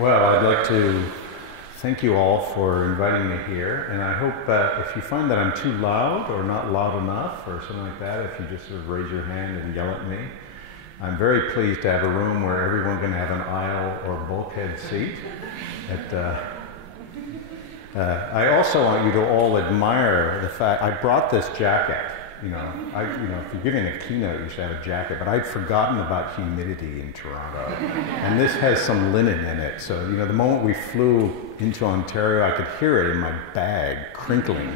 Well, I'd like to thank you all for inviting me here, and I hope if you find that I'm too loud or not loud enough or something like that, if you just sort of raise your hand and yell at me. I'm very pleased to have a room where everyone can have an aisle or bulkhead seat. I also want you to all admire the fact I brought this jacket. If you're giving a keynote, you should have a jacket. But I'd forgotten about humidity in Toronto, and this has some linen in it. So the moment we flew into Ontario, I could hear it in my bag crinkling.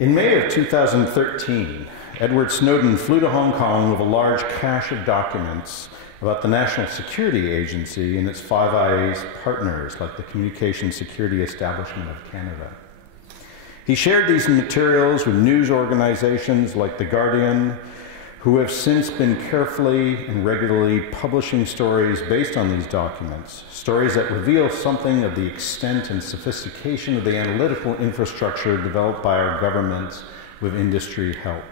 In May of 2013, Edward Snowden flew to Hong Kong with a large cache of documents about the National Security Agency and its Five Eyes partners, like the Communications Security Establishment of Canada. He shared these materials with news organizations like The Guardian, who have since been carefully and regularly publishing stories based on these documents, stories that reveal something of the extent and sophistication of the analytical infrastructure developed by our governments with industry help.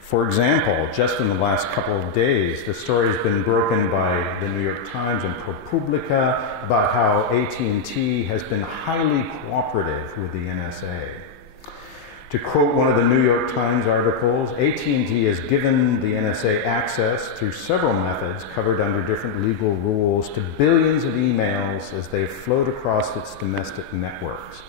For example, just in the last couple of days, the story has been broken by the New York Times and ProPublica about how AT&T has been highly cooperative with the NSA. To quote one of the New York Times articles, AT&T has given the NSA access through several methods covered under different legal rules to billions of emails as they float across its domestic networks.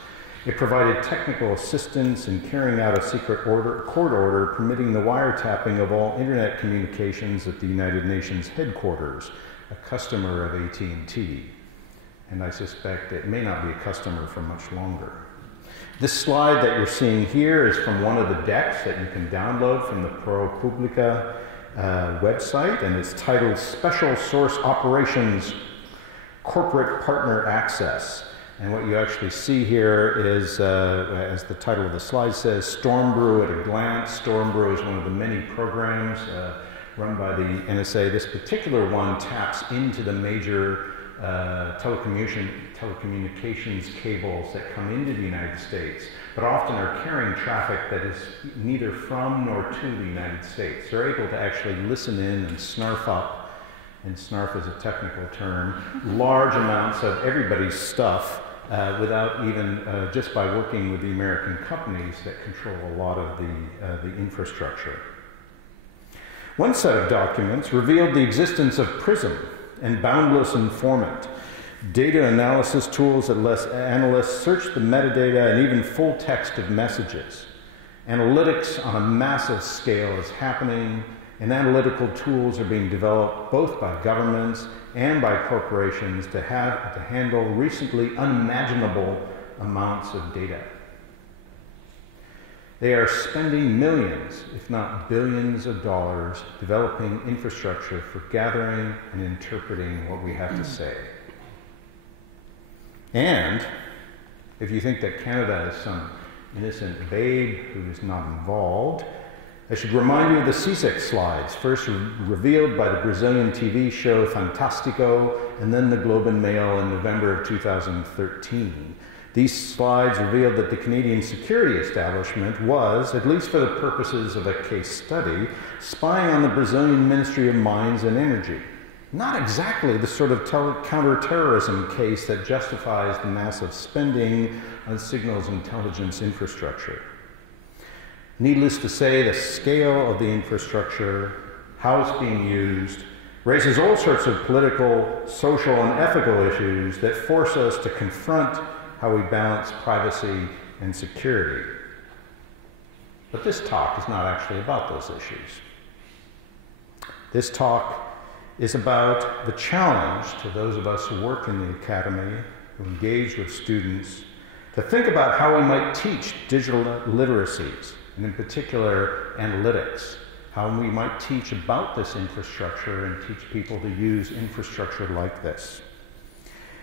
It provided technical assistance in carrying out a secret court order permitting the wiretapping of all internet communications at the United Nations headquarters, a customer of AT&T. And I suspect it may not be a customer for much longer. This slide that you're seeing here is from one of the decks that you can download from the ProPublica website, and it's titled Special Source Operations Corporate Partner Access. And what you actually see here is, as the title of the slide says, Stormbrew at a glance. Stormbrew is one of the many programs run by the NSA. This particular one taps into the major telecommunications cables that come into the United States, but often are carrying traffic that is neither from nor to the United States. They're able to actually listen in and snarf up, and snarf is a technical term, large amounts of everybody's stuff without even, just by working with the American companies that control a lot of the infrastructure. One set of documents revealed the existence of PRISM and Boundless Informant, data analysis tools that let analysts search the metadata and even full text of messages. Analytics on a massive scale is happening, and analytical tools are being developed both by governments and by corporations to handle recently unimaginable amounts of data. They are spending millions, if not billions of dollars, developing infrastructure for gathering and interpreting what we have to say. And if you think that Canada is some innocent babe who is not involved, I should remind you of the CSIC slides, first revealed by the Brazilian TV show Fantástico, and then the Globe and Mail in November of 2013. These slides revealed that the Canadian security establishment was, at least for the purposes of a case study, spying on the Brazilian Ministry of Mines and Energy. Not exactly the sort of counterterrorism case that justifies the massive spending on signals intelligence infrastructure. Needless to say, the scale of the infrastructure, how it's being used, raises all sorts of political, social, and ethical issues that force us to confront how we balance privacy and security. But this talk is not actually about those issues. This talk is about the challenge to those of us who work in the academy, who engage with students, to think about how we might teach digital literacies, and in particular, analytics, how we might teach about this infrastructure and teach people to use infrastructure like this.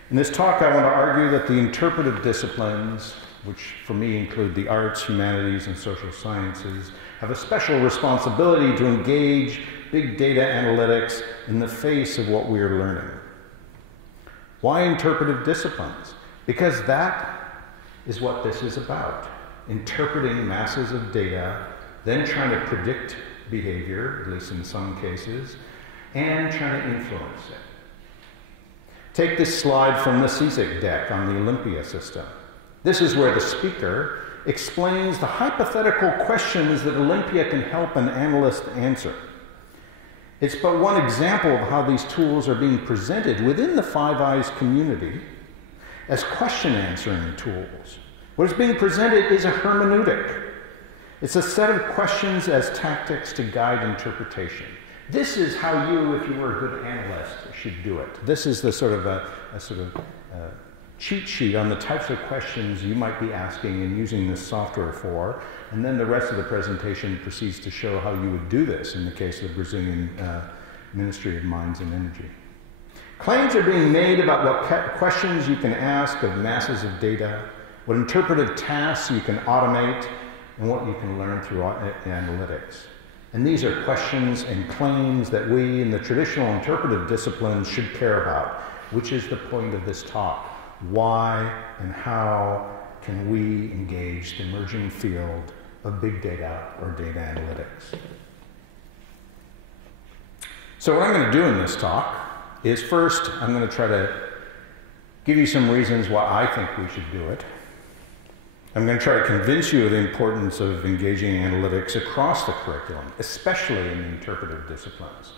In this talk, I want to argue that the interpretive disciplines, which for me include the arts, humanities, and social sciences, have a special responsibility to engage big data analytics in the face of what we are learning. Why interpretive disciplines? Because that is what this is about. Interpreting masses of data, then trying to predict behavior, at least in some cases, and trying to influence it. Take this slide from the CSIC deck on the Olympia system. This is where the speaker explains the hypothetical questions that Olympia can help an analyst answer. It's but one example of how these tools are being presented within the Five Eyes community as question answering tools. What is being presented is a hermeneutic. It's a set of questions as tactics to guide interpretation. This is how you, if you were a good analyst, should do it. This is the sort of a cheat sheet on the types of questions you might be asking and using this software for. And then the rest of the presentation proceeds to show how you would do this in the case of the Brazilian Ministry of Mines and Energy. Claims are being made about what questions you can ask of masses of data, what interpretive tasks you can automate, and what you can learn through analytics. And these are questions and claims that we in the traditional interpretive disciplines should care about, which is the point of this talk. Why and how can we engage the emerging field of big data or data analytics? So what I'm going to do in this talk is first, I'm going to try to give you some reasons why I think we should do it. I'm going to try to convince you of the importance of engaging analytics across the curriculum, especially in the interpretive disciplines.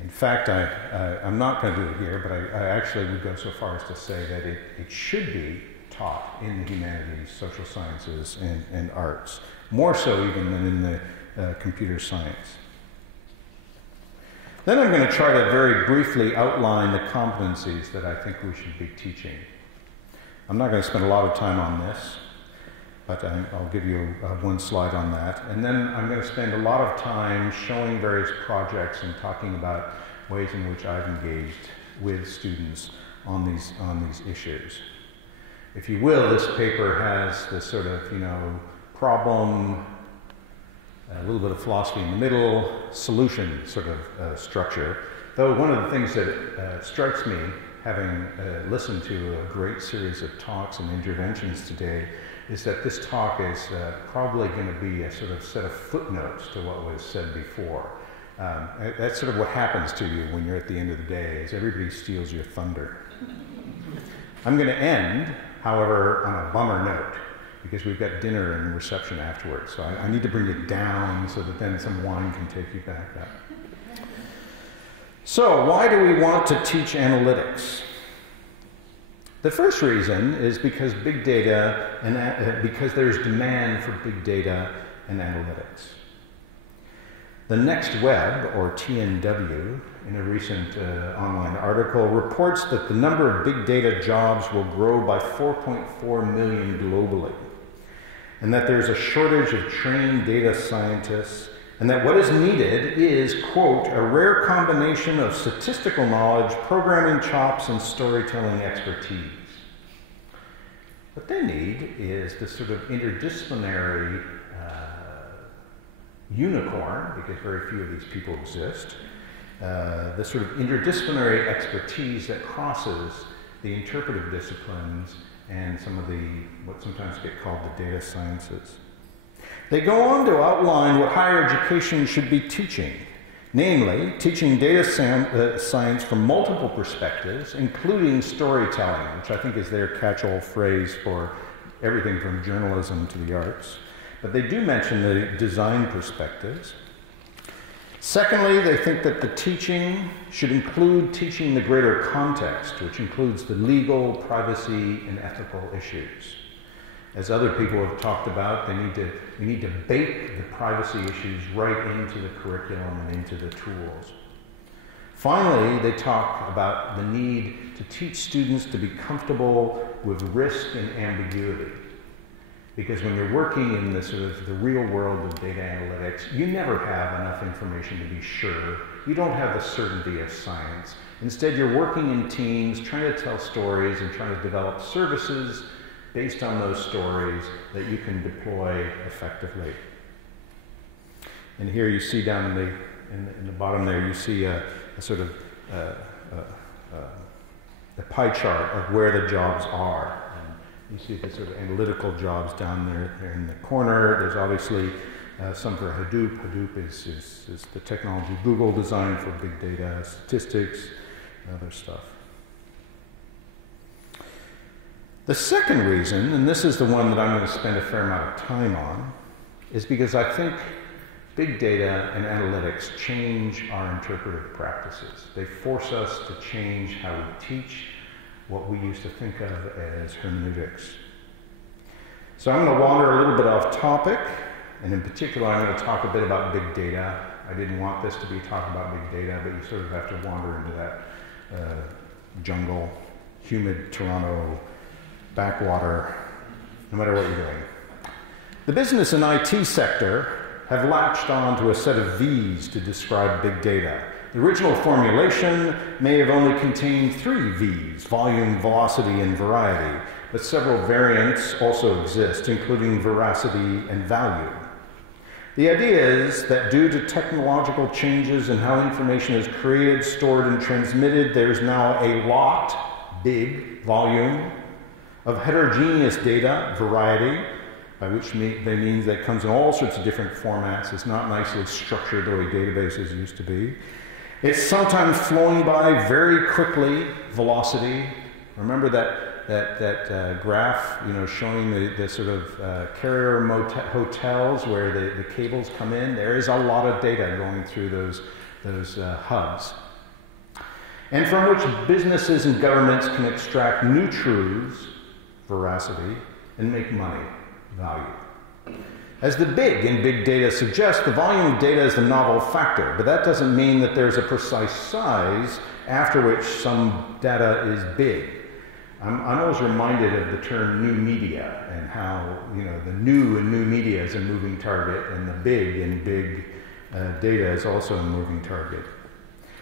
In fact, I'm not going to do it here, but I actually would go so far as to say that it should be taught in the humanities, social sciences, and arts, more so even than in the computer science. Then I'm going to try to very briefly outline the competencies that I think we should be teaching. I'm not going to spend a lot of time on this, but I'll give you one slide on that. And then I'm going to spend a lot of time showing various projects and talking about ways in which I've engaged with students on these issues. If you will, this paper has this sort of, problem, a little bit of philosophy in the middle, solution sort of structure. Though one of the things that strikes me, having listened to a great series of talks and interventions today, is that this talk is probably going to be a sort of set of footnotes to what was said before. That's sort of what happens to you when you're at the end of the day, is everybody steals your thunder. I'm going to end, however, on a bummer note, because we've got dinner and reception afterwards. So I need to bring it down so that then some wine can take you back up. So why do we want to teach analytics? The first reason is because big data and because there's demand for big data and analytics. The Next Web, or TNW, in a recent online article, reports that the number of big data jobs will grow by 4.4 million globally, and that there's a shortage of trained data scientists, and that what is needed is, quote, a rare combination of statistical knowledge, programming chops, and storytelling expertise. What they need is this sort of interdisciplinary unicorn, because very few of these people exist, this sort of interdisciplinary expertise that crosses the interpretive disciplines and some of the, what sometimes get called the data sciences. They go on to outline what higher education should be teaching, namely, teaching data science from multiple perspectives, including storytelling, which I think is their catch-all phrase for everything from journalism to the arts. But they do mention the design perspectives. Secondly, they think that the teaching should include teaching the greater context, which includes the legal, privacy, and ethical issues. As other people have talked about, we need to bake the privacy issues right into the curriculum and into the tools. Finally, they talk about the need to teach students to be comfortable with risk and ambiguity. Because when you're working in the sort of the real world of data analytics, you never have enough information to be sure. You don't have the certainty of science. Instead, you're working in teams, trying to tell stories and trying to develop services based on those stories that you can deploy effectively. And here you see down in the bottom there, you see a sort of a pie chart of where the jobs are. And you see the sort of analytical jobs down there in the corner. There's obviously some for Hadoop. Hadoop is the technology Google designed for big data, statistics, and other stuff. The second reason, and this is the one that I'm going to spend a fair amount of time on, is because I think big data and analytics change our interpretive practices. They force us to change how we teach what we used to think of as hermeneutics. So I'm going to wander a little bit off topic, and in particular I'm going to talk a bit about big data. I didn't want this to be talking about big data, but you sort of have to wander into that jungle, humid Toronto backwater, no matter what you're doing. The business and IT sector have latched on to a set of V's to describe big data. The original formulation may have only contained 3 V's, volume, velocity, and variety, but several variants also exist, including veracity and value. The idea is that due to technological changes in how information is created, stored, and transmitted, there's now a lot, big, volume, of heterogeneous data, variety, by which they mean that it comes in all sorts of different formats. It's not nicely structured the way databases used to be. It's sometimes flowing by very quickly, velocity. Remember that graph, showing the sort of carrier hotels where the cables come in? There is a lot of data going through those hubs. And from which businesses and governments can extract new truths, veracity, and make money, value. As the big in big data suggests, the volume of data is the novel factor, but that doesn't mean that there's a precise size after which some data is big. I'm always reminded of the term new media and how, the new and new media is a moving target, and the big in big data is also a moving target.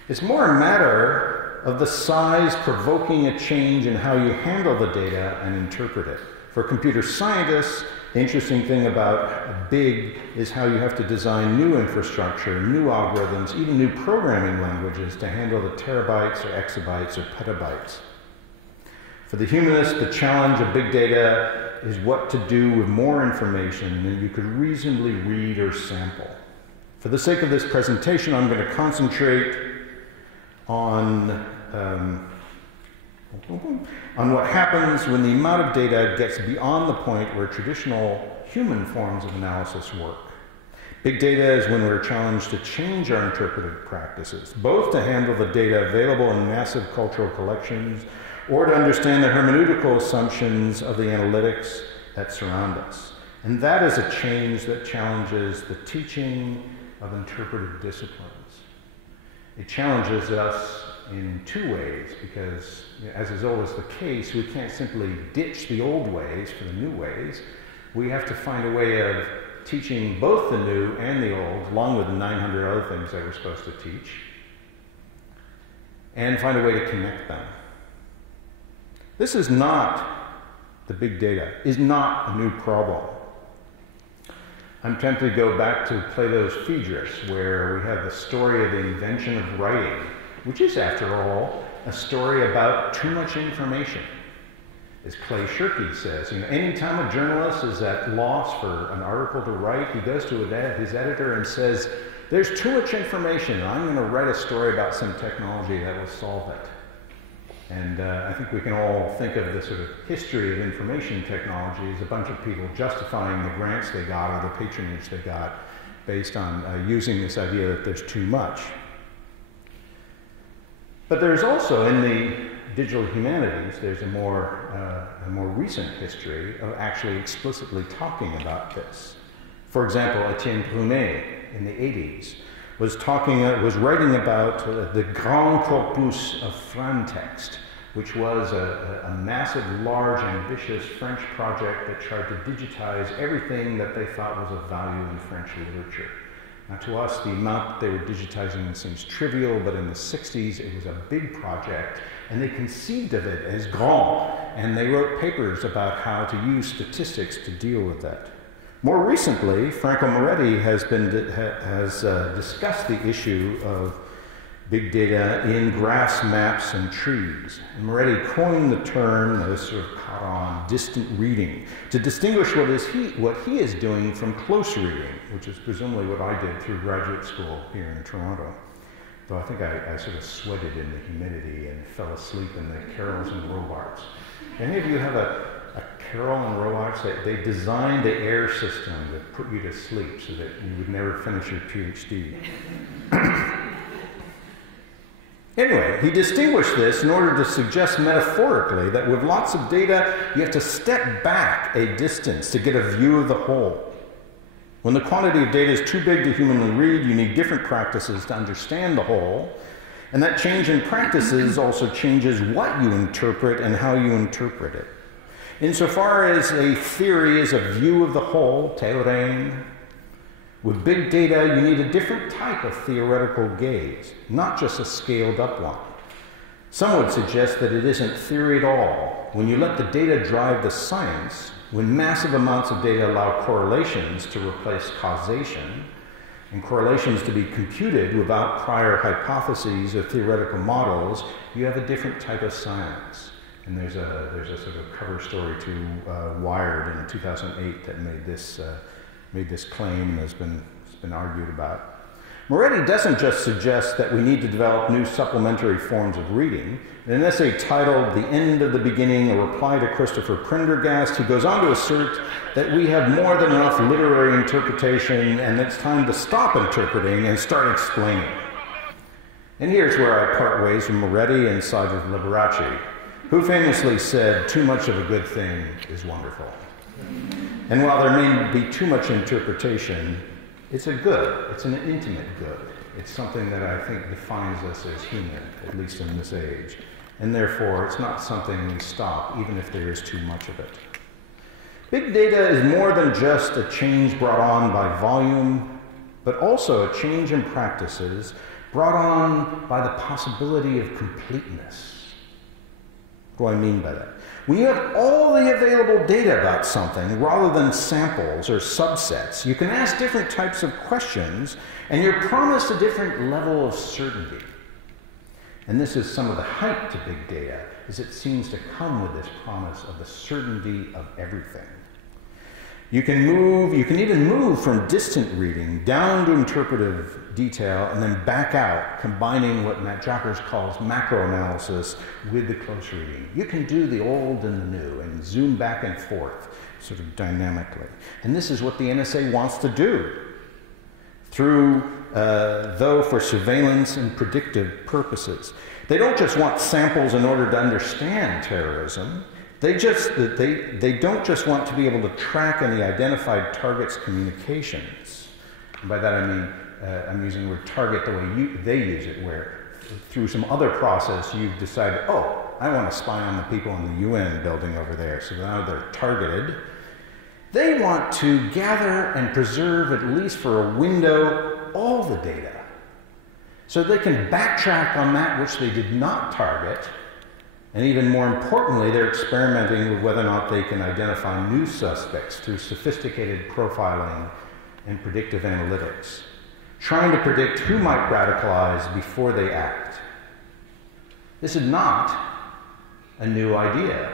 It's more a matter of the size provoking a change in how you handle the data and interpret it. For computer scientists, the interesting thing about big is how you have to design new infrastructure, new algorithms, even new programming languages to handle the terabytes or exabytes or petabytes. For the humanist, the challenge of big data is what to do with more information than you could reasonably read or sample. For the sake of this presentation, I'm going to concentrate on what happens when the amount of data gets beyond the point where traditional human forms of analysis work. Big data is when we're challenged to change our interpretive practices, both to handle the data available in massive cultural collections or to understand the hermeneutical assumptions of the analytics that surround us. And that is a change that challenges the teaching of interpretive disciplines. It challenges us in 2 ways, because, as is always the case, we can't simply ditch the old ways for the new ways. We have to find a way of teaching both the new and the old, along with the 900 other things that we're supposed to teach, and find a way to connect them. This is not, the big data, is not a new problem. I'm tempted to go back to Plato's Phaedrus, where we have the story of the invention of writing, which is, after all, a story about too much information. As Clay Shirky says, anytime a journalist is at loss for an article to write, he goes to his editor and says, there's too much information, and I'm going to write a story about some technology that will solve it. And I think we can all think of the sort of history of information technology as a bunch of people justifying the grants they got or the patronage they got based on using this idea that there's too much. But there's also, in the digital humanities, there's a more recent history of actually explicitly talking about this. For example, Etienne Brunet in the 80s was writing about the Grand Corpus of Frantext, which was a massive, large, ambitious French project that tried to digitize everything that they thought was of value in French literature. Now, to us, the amount that they were digitizing seems trivial, but in the 60s, it was a big project, and they conceived of it as grand, and they wrote papers about how to use statistics to deal with that. More recently, Franco Moretti has discussed the issue of big data in graphs, maps, and trees. And Moretti coined the term that is sort of caught on, distant reading, to distinguish what he is doing from close reading, which is presumably what I did through graduate school here in Toronto. Though I think I sort of sweated in the humidity and fell asleep in the Carols and Robarts. Any of you have a Carol and Robarts? They designed the air system to put you to sleep so that you would never finish your PhD. Anyway, he distinguished this in order to suggest metaphorically that with lots of data, you have to step back a distance to get a view of the whole. When the quantity of data is too big to humanly read, you need different practices to understand the whole. And that change in practices also changes what you interpret and how you interpret it. Insofar as a theory is a view of the whole, theorem, with big data, you need a different type of theoretical gaze, not just a scaled-up one. Some would suggest that it isn't theory at all. When you let the data drive the science, when massive amounts of data allow correlations to replace causation, and correlations to be computed without prior hypotheses or theoretical models, you have a different type of science. And there's a sort of cover story to Wired in 2008 that made this claim and has been argued about. Moretti doesn't just suggest that we need to develop new supplementary forms of reading. In an essay titled The End of the Beginning, a reply to Christopher Prendergast, he goes on to assert that we have more than enough literary interpretation and it's time to stop interpreting and start explaining. And here's where I part ways with Moretti and side with Liberace, who famously said, "Too much of a good thing is wonderful." And while there may be too much interpretation, it's a good, it's an intimate good. It's something that I think defines us as human, at least in this age. And therefore, it's not something we stop, even if there is too much of it. Big data is more than just a change brought on by volume, but also a change in practices brought on by the possibility of completeness. What do I mean by that? When you have all the available data about something rather than samples or subsets, you can ask different types of questions and you're promised a different level of certainty. And this is some of the hype to big data, is it seems to come with this promise of the certainty of everything. You can even move from distant reading down to interpretive detail and then back out, combining what Matt Jockers calls macro-analysis with the close reading. You can do the old and the new and zoom back and forth sort of dynamically. And this is what the NSA wants to do, though for surveillance and predictive purposes. They don't just want samples in order to understand terrorism. They don't just want to be able to track any identified target's communications. And by that I mean, I'm using the word target the way they use it, where through some other process you've decided, oh, I want to spy on the people in the UN building over there, so now they're targeted. They want to gather and preserve, at least for a window, all the data, so they can backtrack on that which they did not target. And even more importantly, they're experimenting with whether or not they can identify new suspects through sophisticated profiling and predictive analytics, trying to predict who might radicalize before they act. This is not a new idea.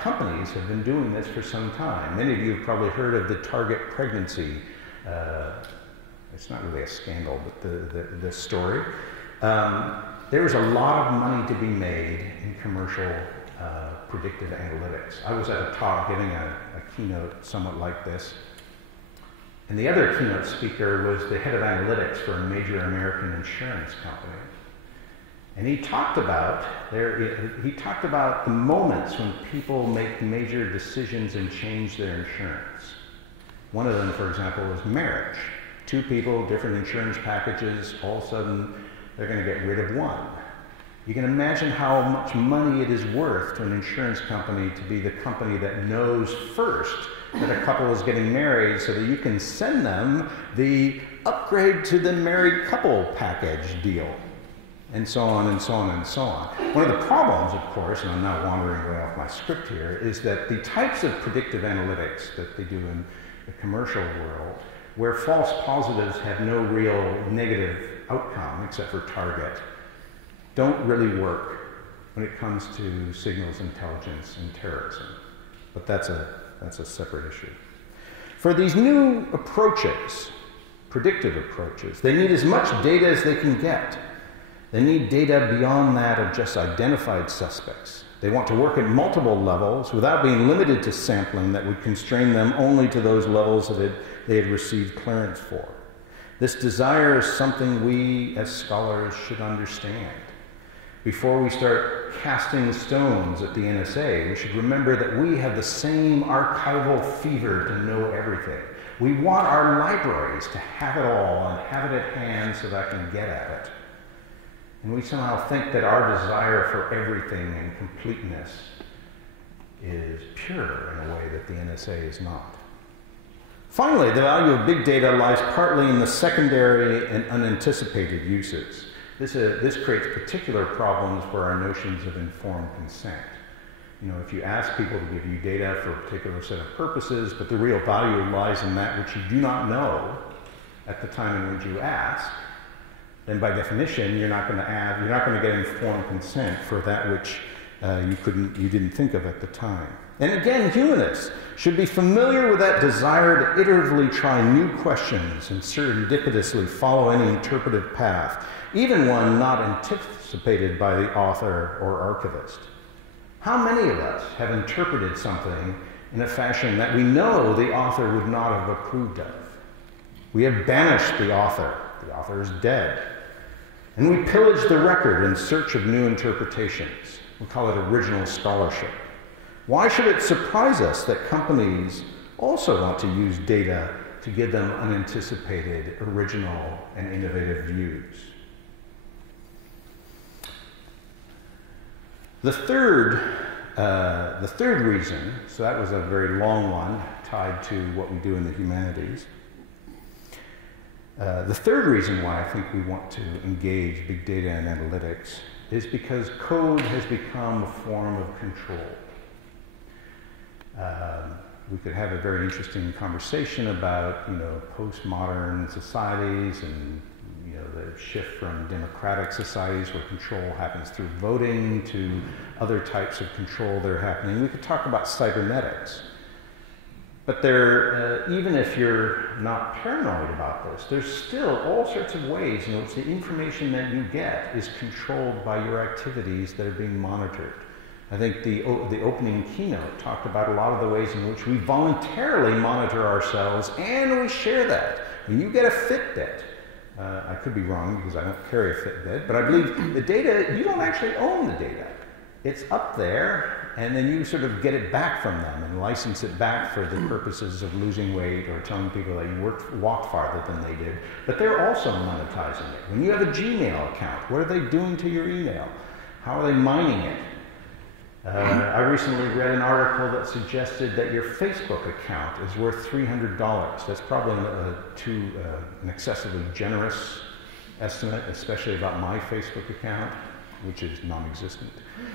Companies have been doing this for some time. Many of you have probably heard of the target pregnancy. It's not really a scandal, but the story. There is a lot of money to be made in commercial predictive analytics. I was at a talk giving a keynote somewhat like this, and the other keynote speaker was the head of analytics for a major American insurance company. And he talked about the moments when people make major decisions and change their insurance. One of them, for example, was marriage. Two people, different insurance packages, all of a sudden they're going to get rid of one. You can imagine how much money it is worth to an insurance company to be the company that knows first that a couple is getting married so that you can send them the upgrade to the married couple package deal, and so on and so on and so on. One of the problems, of course, and I'm not wandering way off my script here, is that the types of predictive analytics that they do in the commercial world, where false positives have no real negative outcome except for target, don't really work when it comes to signals intelligence and terrorism. But that's a separate issue. For these new approaches, predictive approaches, they need as much data as they can get. They need data beyond that of just identified suspects. They want to work at multiple levels without being limited to sampling that would constrain them only to those levels that they had received clearance for. This desire is something we as scholars should understand. Before we start casting stones at the NSA, we should remember that we have the same archival fever to know everything. We want our libraries to have it all and have it at hand so that I can get at it. And we somehow think that our desire for everything and completeness is pure in a way that the NSA is not. Finally, the value of big data lies partly in the secondary and unanticipated uses. This creates particular problems for our notions of informed consent. You know, if you ask people to give you data for a particular set of purposes, but the real value lies in that which you do not know at the time in which you ask, then by definition, you're not going to get informed consent for that which you didn't think of at the time. And again, humanists should be familiar with that desire to iteratively try new questions and serendipitously follow any interpretive path, even one not anticipated by the author or archivist. How many of us have interpreted something in a fashion that we know the author would not have approved of? We have banished the author. The author is dead. And we pillage the record in search of new interpretations. We call it original scholarship. Why should it surprise us that companies also want to use data to give them unanticipated, original, and innovative views? The third reason, so that was a very long one tied to what we do in the humanities. The third reason why I think we want to engage big data and analytics is because code has become a form of control. We could have a very interesting conversation about, postmodern societies and, the shift from democratic societies where control happens through voting to other types of control that are happening. We could talk about cybernetics. But even if you're not paranoid about this, there's still all sorts of ways in which the information that you get is controlled by your activities that are being monitored. I think the opening keynote talked about a lot of the ways in which we voluntarily monitor ourselves, and we share that. When you get a Fitbit, I could be wrong because I don't carry a Fitbit, but I believe the data, you don't actually own the data. It's up there, and then you sort of get it back from them and license it back for the purposes of losing weight or telling people that you walked farther than they did. But they're also monetizing it. When you have a Gmail account, what are they doing to your email? How are they mining it? I recently read an article that suggested that your Facebook account is worth $300. That's probably an excessively generous estimate, especially about my Facebook account, which is non-existent.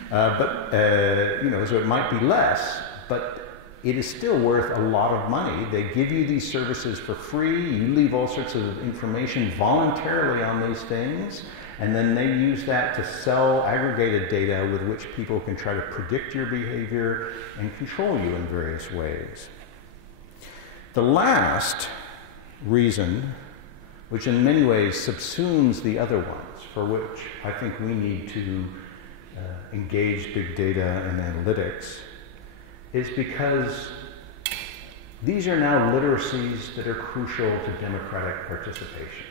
So it might be less, but it is still worth a lot of money. They give you these services for free. You leave all sorts of information voluntarily on these things, and then they use that to sell aggregated data with which people can try to predict your behavior and control you in various ways. The last reason, which in many ways subsumes the other ones, for which I think we need to engage big data and analytics, is because these are now literacies that are crucial to democratic participation.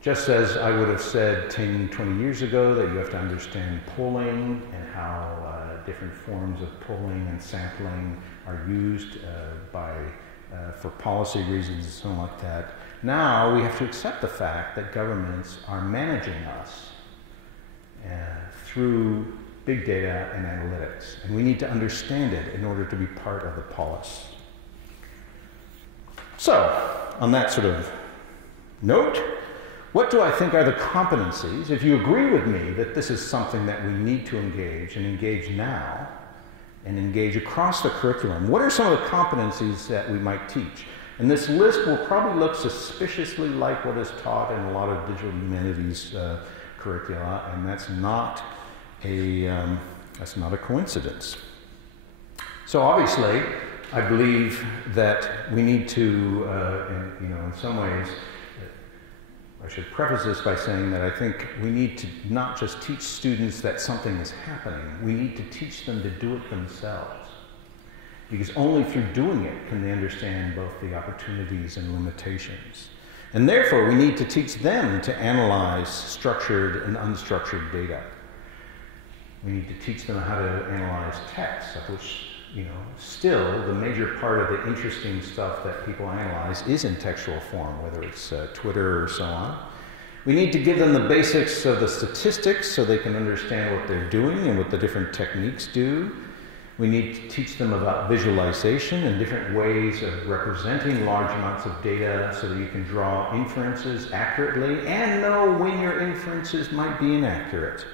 Just as I would have said 10, 20 years ago that you have to understand polling and how different forms of polling and sampling are used for policy reasons and so on like that, now we have to accept the fact that governments are managing us through big data and analytics. And we need to understand it in order to be part of the polis. So, on that sort of note, what do I think are the competencies? If you agree with me that this is something that we need to engage, and engage now, and engage across the curriculum, what are some of the competencies that we might teach? And this list will probably look suspiciously like what is taught in a lot of digital humanities curricula, and that's not a coincidence. So obviously, I believe that we need to, in some ways, I should preface this by saying that I think we need to not just teach students that something is happening, we need to teach them to do it themselves. Because only through doing it can they understand both the opportunities and limitations. And therefore, we need to teach them to analyze structured and unstructured data. We need to teach them how to analyze text, of which, still the major part of the interesting stuff that people analyze is in textual form, whether it's Twitter or so on. We need to give them the basics of the statistics so they can understand what they're doing and what the different techniques do. We need to teach them about visualization and different ways of representing large amounts of data so that you can draw inferences accurately and know when your inferences might be inaccurate.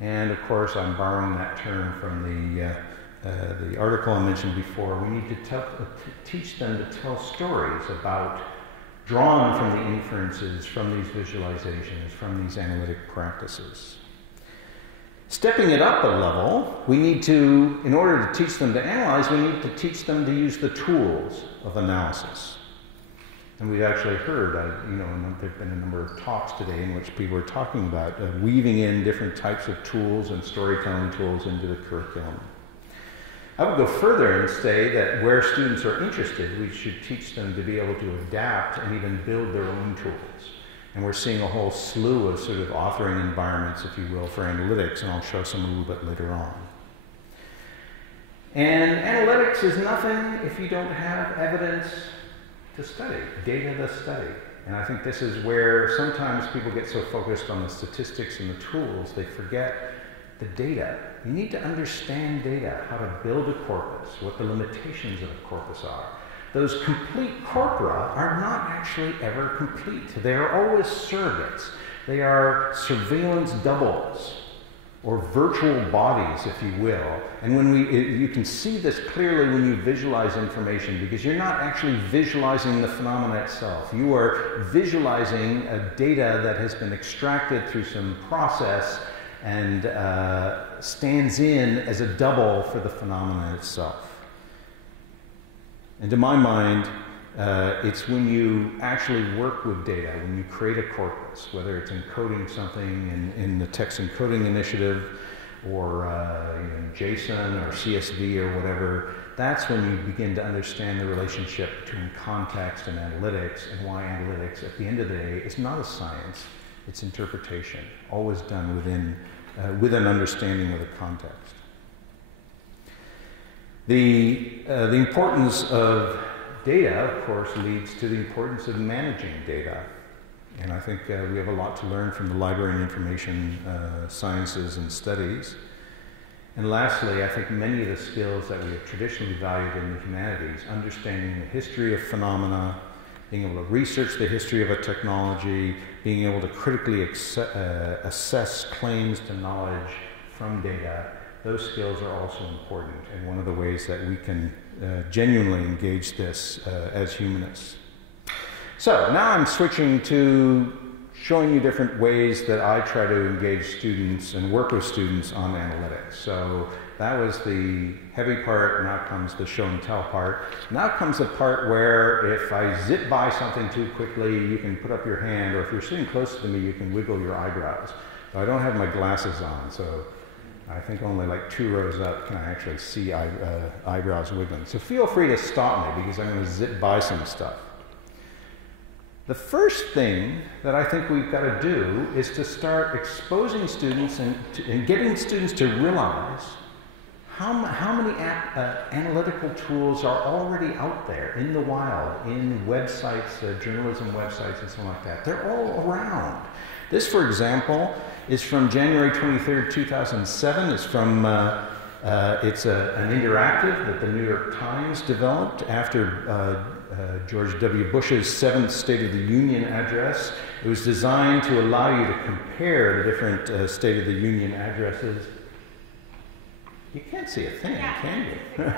And of course, I'm borrowing that term from the article I mentioned before. We need to teach them to tell stories about, drawn from the inferences, from these visualizations, from these analytic practices. Stepping it up a level, we need to, in order to teach them to analyze, we need to teach them to use the tools of analysis. And we've actually heard, there have been a number of talks today in which people are talking about weaving in different types of tools and storytelling tools into the curriculum. I would go further and say that where students are interested, we should teach them to be able to adapt and even build their own tools. And we're seeing a whole slew of sort of authoring environments, if you will, for analytics, and I'll show some a little bit later on. And analytics is nothing if you don't have evidence to study, data to study. And I think this is where sometimes people get so focused on the statistics and the tools, they forget the data. You need to understand data, how to build a corpus, what the limitations of a corpus are. Those complete corpora are not actually ever complete. They are always surrogates. They are surveillance doubles, or virtual bodies, if you will. And you can see this clearly when you visualize information, because you're not actually visualizing the phenomena itself. You are visualizing a data that has been extracted through some process and stands in as a double for the phenomenon itself. And to my mind, it's when you actually work with data, when you create a corpus, whether it's encoding something in the text encoding initiative or JSON or CSV or whatever, that's when you begin to understand the relationship between context and analytics, and why analytics, at the end of the day, is not a science, it's interpretation, always done with an understanding of the context. The importance of data, of course, leads to the importance of managing data. And I think we have a lot to learn from the library and information sciences and studies. And lastly, I think many of the skills that we have traditionally valued in the humanities, understanding the history of phenomena, being able to research the history of a technology, being able to critically assess claims to knowledge from data, those skills are also important, and one of the ways that we can genuinely engage this as humanists. So now I'm switching to showing you different ways that I try to engage students and work with students on analytics. So that was the heavy part, now comes the show and tell part. Now comes the part where if I zip by something too quickly, you can put up your hand, or if you're sitting close to me, you can wiggle your eyebrows. So I don't have my glasses on, so I think only like 2 rows up can I actually see eyebrows wiggling. So feel free to stop me, because I'm going to zip by some stuff. The first thing that I think we've got to do is to start exposing students and getting students to realize how many analytical tools are already out there in the wild, in websites, journalism websites and so on like that. They're all around. This, for example, is from January 23rd, 2007. It's from it's an interactive that the New York Times developed after George W. Bush's 7th State of the Union address. It was designed to allow you to compare the different State of the Union addresses. You can't see a thing, can you?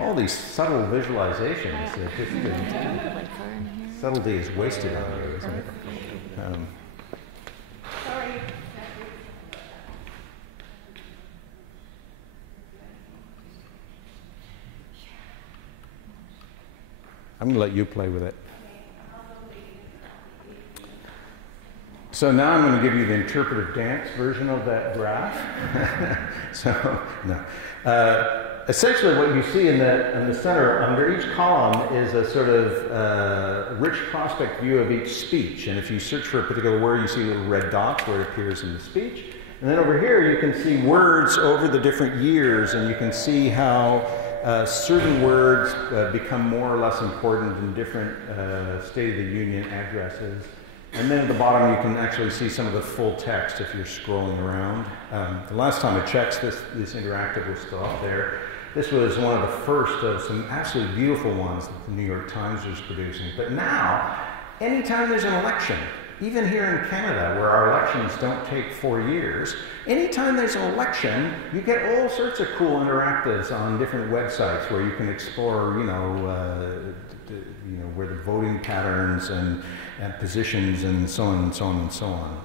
All these subtle visualizations. Subtlety is wasted on you, isn't it? I'm going to let you play with it. So now I'm going to give you the interpretive dance version of that graph. Essentially what you see in the center, under each column, is a sort of rich prospect view of each speech. And if you search for a particular word, you see little red dots where it appears in the speech. And then over here, you can see words over the different years, and you can see how certain words become more or less important in different State of the Union addresses. And then at the bottom, you can actually see some of the full text if you're scrolling around. The last time I checked, this interactive was still up there. This was one of the first of some absolutely beautiful ones that the New York Times was producing. But now, anytime there's an election, even here in Canada, where our elections don't take 4 years, anytime there's an election, you get all sorts of cool interactives on different websites where you can explore, where the voting patterns and positions and so on and so on and so on.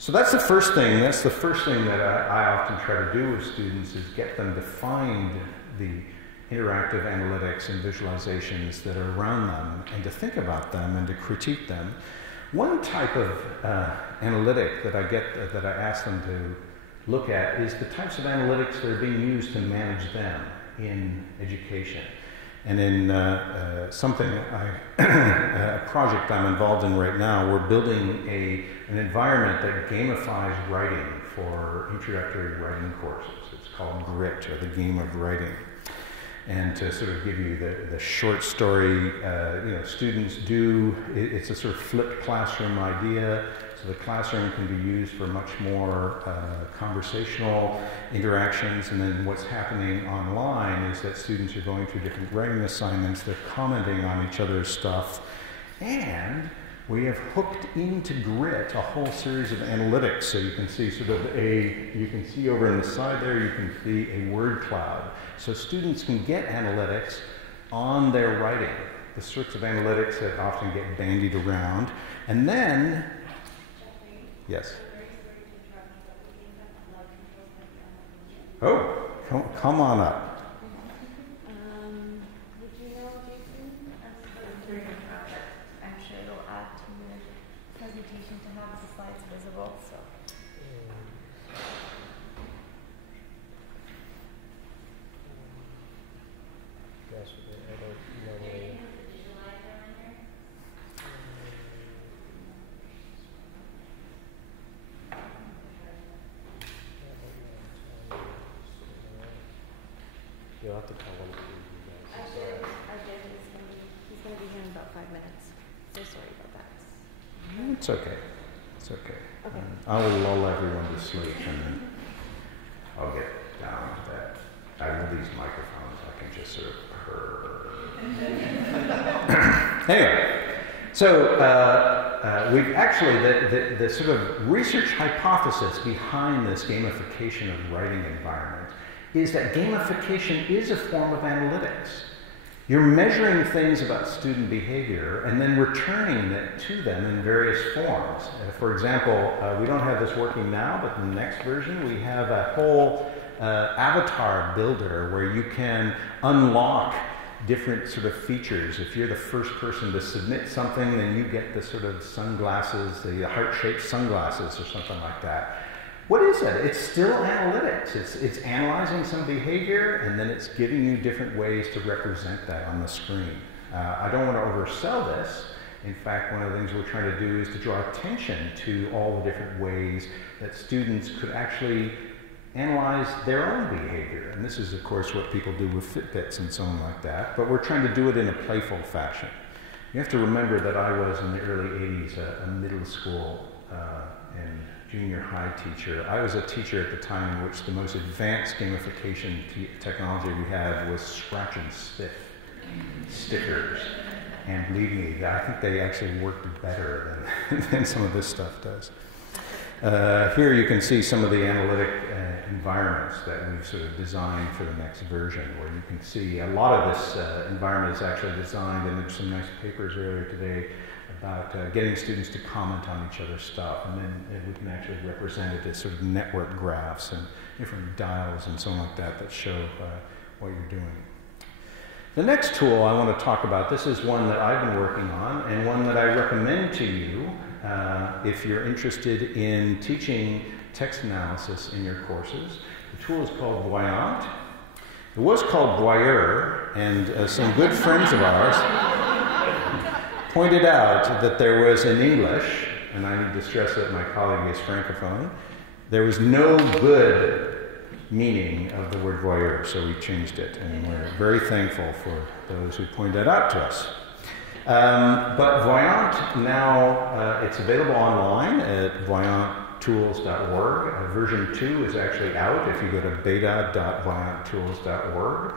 So that's the first thing. That's the first thing that I often try to do with students is get them to find the interactive analytics and visualizations that are around them and to think about them and to critique them. One type of analytic that I ask them to look at is the types of analytics that are being used to manage them in education. And in a project I'm involved in right now, we're building an environment that gamifies writing for introductory writing courses. It's called GRIT, or the game of writing. And to sort of give you the short story, students do, it's a sort of flipped classroom idea. So the classroom can be used for much more conversational interactions. And then what's happening online is that students are going through different writing assignments. They're commenting on each other's stuff. And we have hooked into GRIT a whole series of analytics. So you can see you can see over in the side there, you can see a word cloud. So students can get analytics on their writing, the sorts of analytics that often get bandied around. And then, yes? Oh, come on up. Would you know, Jason, during the project, I'm sure it'll add to your presentation to have the slides visible, so. Yes, I don't know. You'll have to call one of you guys. I did. He's going to be here in about 5 minutes. So sorry about that. It's okay. It's okay. Okay. I will lull everyone to sleep and then I'll get down to that. I know these microphones, I can just sort of purr. Anyway, so we've actually, the sort of research hypothesis behind this gamification of writing environment is that gamification is a form of analytics. You're measuring things about student behavior and then returning it to them in various forms. For example, we don't have this working now, but in the next version we have a whole avatar builder where you can unlock different sort of features. If you're the first person to submit something, then you get the sort of sunglasses, the heart-shaped sunglasses or something like that. What is it? It's still analytics. It's analyzing some behavior, and then it's giving you different ways to represent that on the screen. I don't want to oversell this. In fact, one of the things we're trying to do is to draw attention to all the different ways that students could actually analyze their own behavior. And this is, of course, what people do with Fitbits and so on like that. But we're trying to do it in a playful fashion. You have to remember that I was, in the early 80s, a middle school and junior high teacher. I was a teacher at the time in which the most advanced gamification technology we had was scratch and sniff stickers. And believe me, I think they actually worked better than some of this stuff does. Here you can see some of the analytic environments that we've sort of designed for the next version, where you can see a lot of this environment is actually designed, and there's some nice papers earlier today about getting students to comment on each other's stuff, and then we can actually represent it as sort of network graphs and different dials and so on like that that show what you're doing. The next tool I want to talk about, this is one that I've been working on and one that I recommend to you if you're interested in teaching text analysis in your courses. The tool is called Voyant. It was called Voyeur, and some good friends of ours pointed out that there was in English, and I need to stress that my colleague is Francophone, there was no good meaning of the word voyeur, so we changed it, and we're very thankful for those who pointed that out to us. But Voyant now, it's available online at voyanttools.org. Version 2 is actually out if you go to beta.voyanttools.org.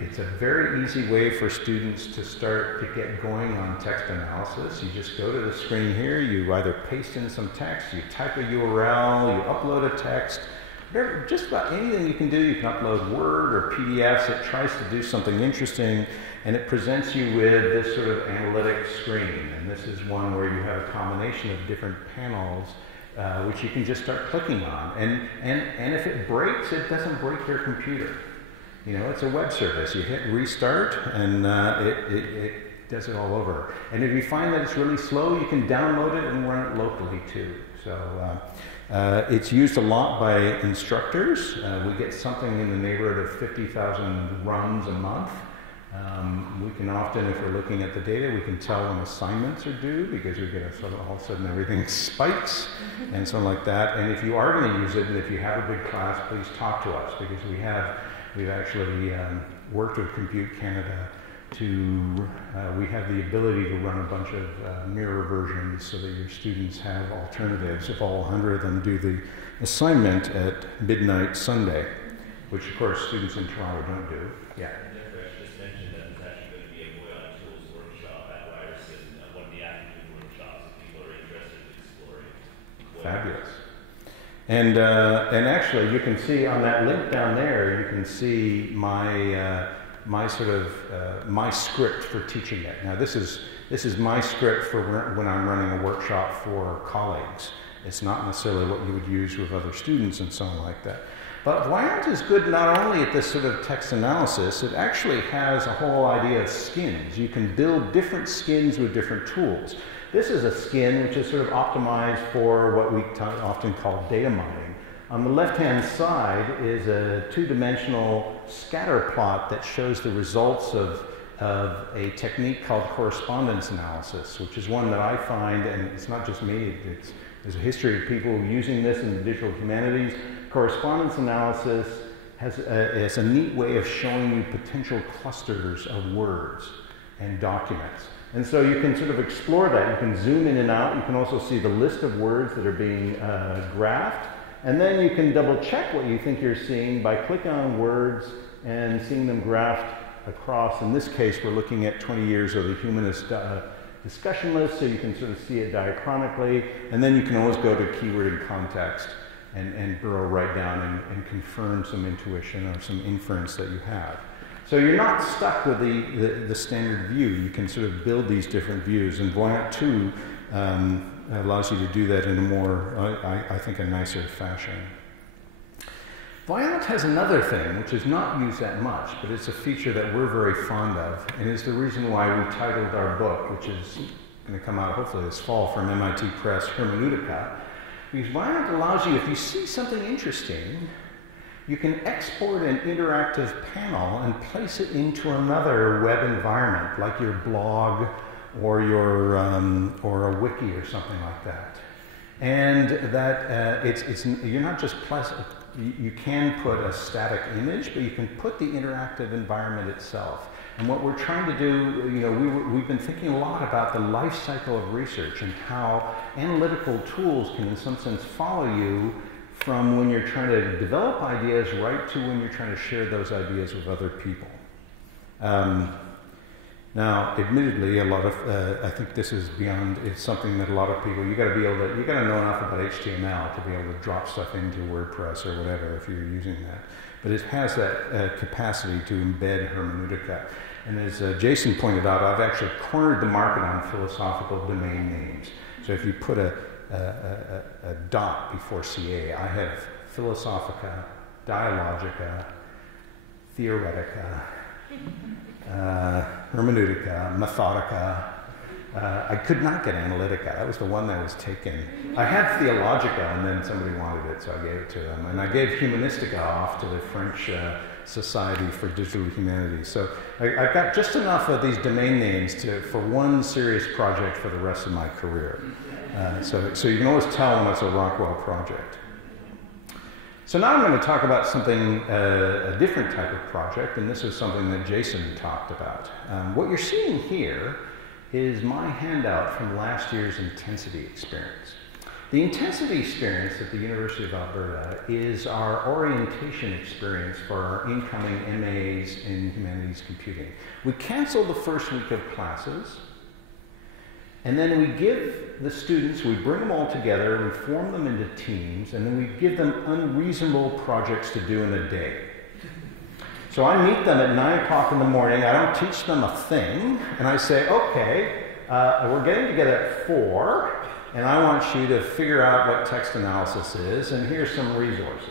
It's a very easy way for students to start to get going on text analysis. You just go to the screen here, you either paste in some text, you type a URL, you upload a text, just about anything you can do. You can upload Word or PDFs. It tries to do something interesting, and it presents you with this sort of analytic screen. And this is one where you have a combination of different panels which you can just start clicking on. And if it breaks, it doesn't break your computer. You know, it's a web service. You hit restart, and it does it all over. And if you find that it's really slow, you can download it and run it locally too. So it's used a lot by instructors. We get something in the neighborhood of 50,000 runs a month. We can often, if we're looking at the data, we can tell when assignments are due because we get all of a sudden everything spikes and something like that. And if you are going to use it, and if you have a big class, please talk to us because we've actually worked with Compute Canada we have the ability to run a bunch of mirror versions so that your students have alternatives if all 100 of them do the assignment at midnight Sunday, which of course students in Toronto don't do. Yeah. Geoffrey, I just mentioned that there's actually going to be a Voyant Tools workshop at Ryerson, one of the afternoon workshops if people are interested in exploring. Fabulous. And actually, you can see on that link down there, you can see my script for teaching it. Now, this is my script for when I'm running a workshop for colleagues. It's not necessarily what you would use with other students and so on like that. But Voyant is good not only at this sort of text analysis, it actually has a whole idea of skins. You can build different skins with different tools. This is a skin which is sort of optimized for what we often call data mining. On the left-hand side is a two-dimensional scatter plot that shows the results of a technique called correspondence analysis, which is one that I find, and it's not just me, there's a history of people using this in the digital humanities. Correspondence analysis has a neat way of showing you potential clusters of words and documents. And so you can sort of explore that. You can zoom in and out. You can also see the list of words that are being graphed. And then you can double check what you think you're seeing by clicking on words and seeing them graphed across. In this case, we're looking at 20 years of the humanist discussion list, so you can sort of see it diachronically. And then you can always go to keyword and context and burrow right down and confirm some intuition or some inference that you have. So you're not stuck with the standard view. You can sort of build these different views. And Voyant 2 allows you to do that in a more, I think, a nicer fashion. Voyant has another thing, which is not used that much, but it's a feature that we're very fond of, and is the reason why we titled our book, which is going to come out hopefully this fall from MIT Press, Hermeneutica. Because Voyant allows you, if you see something interesting, you can export an interactive panel and place it into another web environment, like your blog or your or a wiki or something like that. And that you're not just you can put a static image, but you can put the interactive environment itself. And what we're trying to do, we've been thinking a lot about the life cycle of research and how analytical tools can, in some sense, follow you from when you're trying to develop ideas right to when you're trying to share those ideas with other people. Now, admittedly, I think this is it's something that a lot of people, you got to know enough about HTML to be able to drop stuff into WordPress or whatever if you're using that. But it has that capacity to embed hermeneutica. And as Jason pointed out, I've actually cornered the market on philosophical domain names. So if you put a dot before CA, I have Philosophica, Dialogica, Theoretica, hermeneutica, methodica. I could not get analytica. That was the one that was taken. I had theologica, and then somebody wanted it, so I gave it to them. And I gave humanistica off to the French Society for Digital Humanities. So I've got just enough of these domain names for one serious project for the rest of my career. So you can always tell when it's a Rockwell project. So now I'm going to talk about something, a different type of project, and this is something that Jason talked about. What you're seeing here is my handout from last year's intensity experience. The intensity experience at the University of Alberta is our orientation experience for our incoming MAs in humanities computing. We cancel the first week of classes, and then we give the students, we bring them all together, we form them into teams, and then we give them unreasonable projects to do in a day. So I meet them at 9 o'clock in the morning, I don't teach them a thing, and I say, okay, we're getting together at 4, and I want you to figure out what text analysis is, and here's some resources.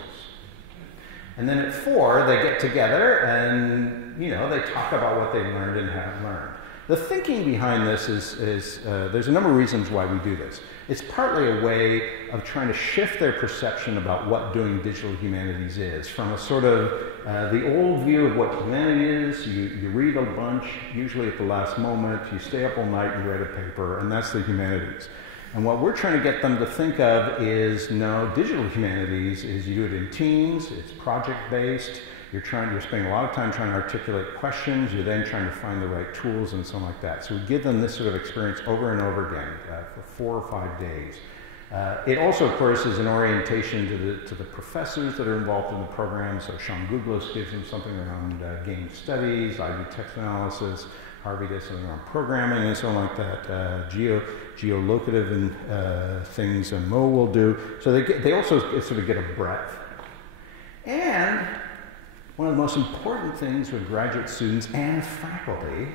And then at 4, they get together, and they talk about what they've learned and haven't learned. The thinking behind this is there's a number of reasons why we do this. It's partly a way of trying to shift their perception about what doing digital humanities is, from a sort of the old view of what humanity is. You read a bunch, usually at the last moment, you stay up all night, you write a paper, and that's the humanities. And what we're trying to get them to think of is, no, digital humanities is you do it in teams, it's project-based, you're spending a lot of time trying to articulate questions, you're then trying to find the right tools and something like that. So we give them this sort of experience over and over again for 4 or 5 days. It also, of course, is an orientation to the professors that are involved in the program. So Sean Googlos gives them something around game studies, I do text analysis, Harvey does something around programming and so on like that. Geolocative and things, and Mo will do. So they also sort of get a breadth. And one of the most important things with graduate students and faculty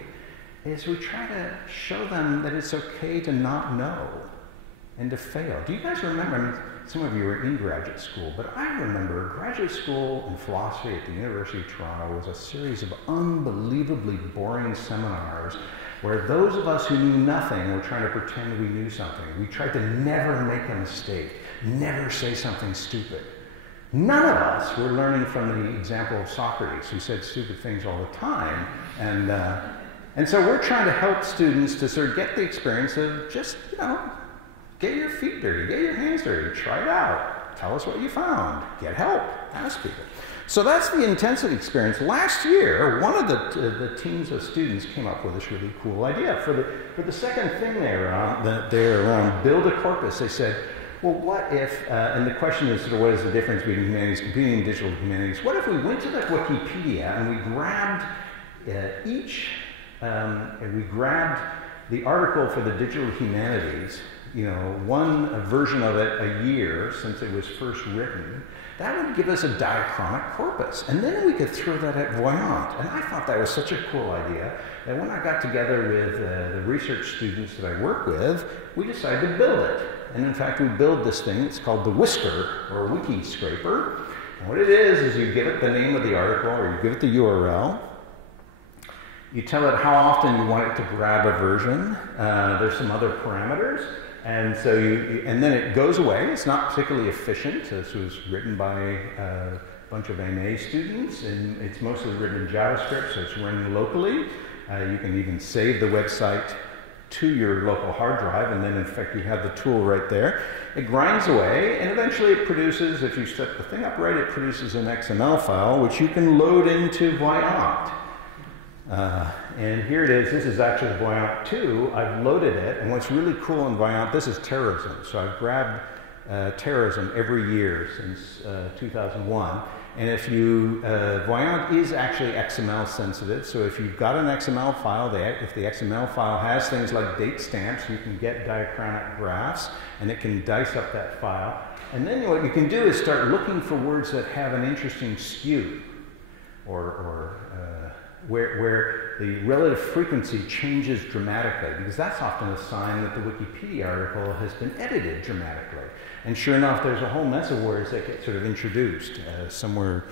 is we try to show them that it's okay to not know and to fail. Do you guys remember, I mean, some of you were in graduate school, but I remember graduate school in philosophy at the University of Toronto was a series of unbelievably boring seminars where those of us who knew nothing were trying to pretend we knew something. We tried to never make a mistake, never say something stupid. None of us were learning from the example of Socrates, who said stupid things all the time. And so we're trying to help students to sort of get the experience of just, get your feet dirty, get your hands dirty, try it out, tell us what you found, get help, ask people. So that's the intensity experience. Last year, one of the teams of students came up with this really cool idea. For the second thing around build a corpus, they said, well, what if, and the question is sort of what is the difference between humanities computing and digital humanities? What if we went to the Wikipedia and we grabbed the article for the digital humanities, one version of it a year since it was first written, that would give us a diachronic corpus. And then we could throw that at Voyant. And I thought that was such a cool idea that when I got together with the research students that I work with, we decided to build it. And in fact, we build this thing, it's called the Whisker, or Wiki Scraper. And what it is you give it the name of the article, or you give it the URL. You tell it how often you want it to grab a version. There's some other parameters. And so and then it goes away. It's not particularly efficient. This was written by a bunch of MA students, and it's mostly written in JavaScript, so it's running locally. You can even save the website to your local hard drive, and then in fact you have the tool right there. It grinds away, and eventually it produces, if you set the thing up right, it produces an XML file, which you can load into Voyant. And here it is. This is actually Voyant 2. I've loaded it, and what's really cool in Voyant, this is terrorism. So I've grabbed terrorism every year since 2001. And if Voyant is actually XML sensitive, so if you've got an XML file, if the XML file has things like date stamps, you can get diachronic graphs, and it can dice up that file. And then what you can do is start looking for words that have an interesting skew, or where the relative frequency changes dramatically, because that's often a sign that the Wikipedia article has been edited dramatically. And sure enough, there's a whole mess of words that get sort of introduced somewhere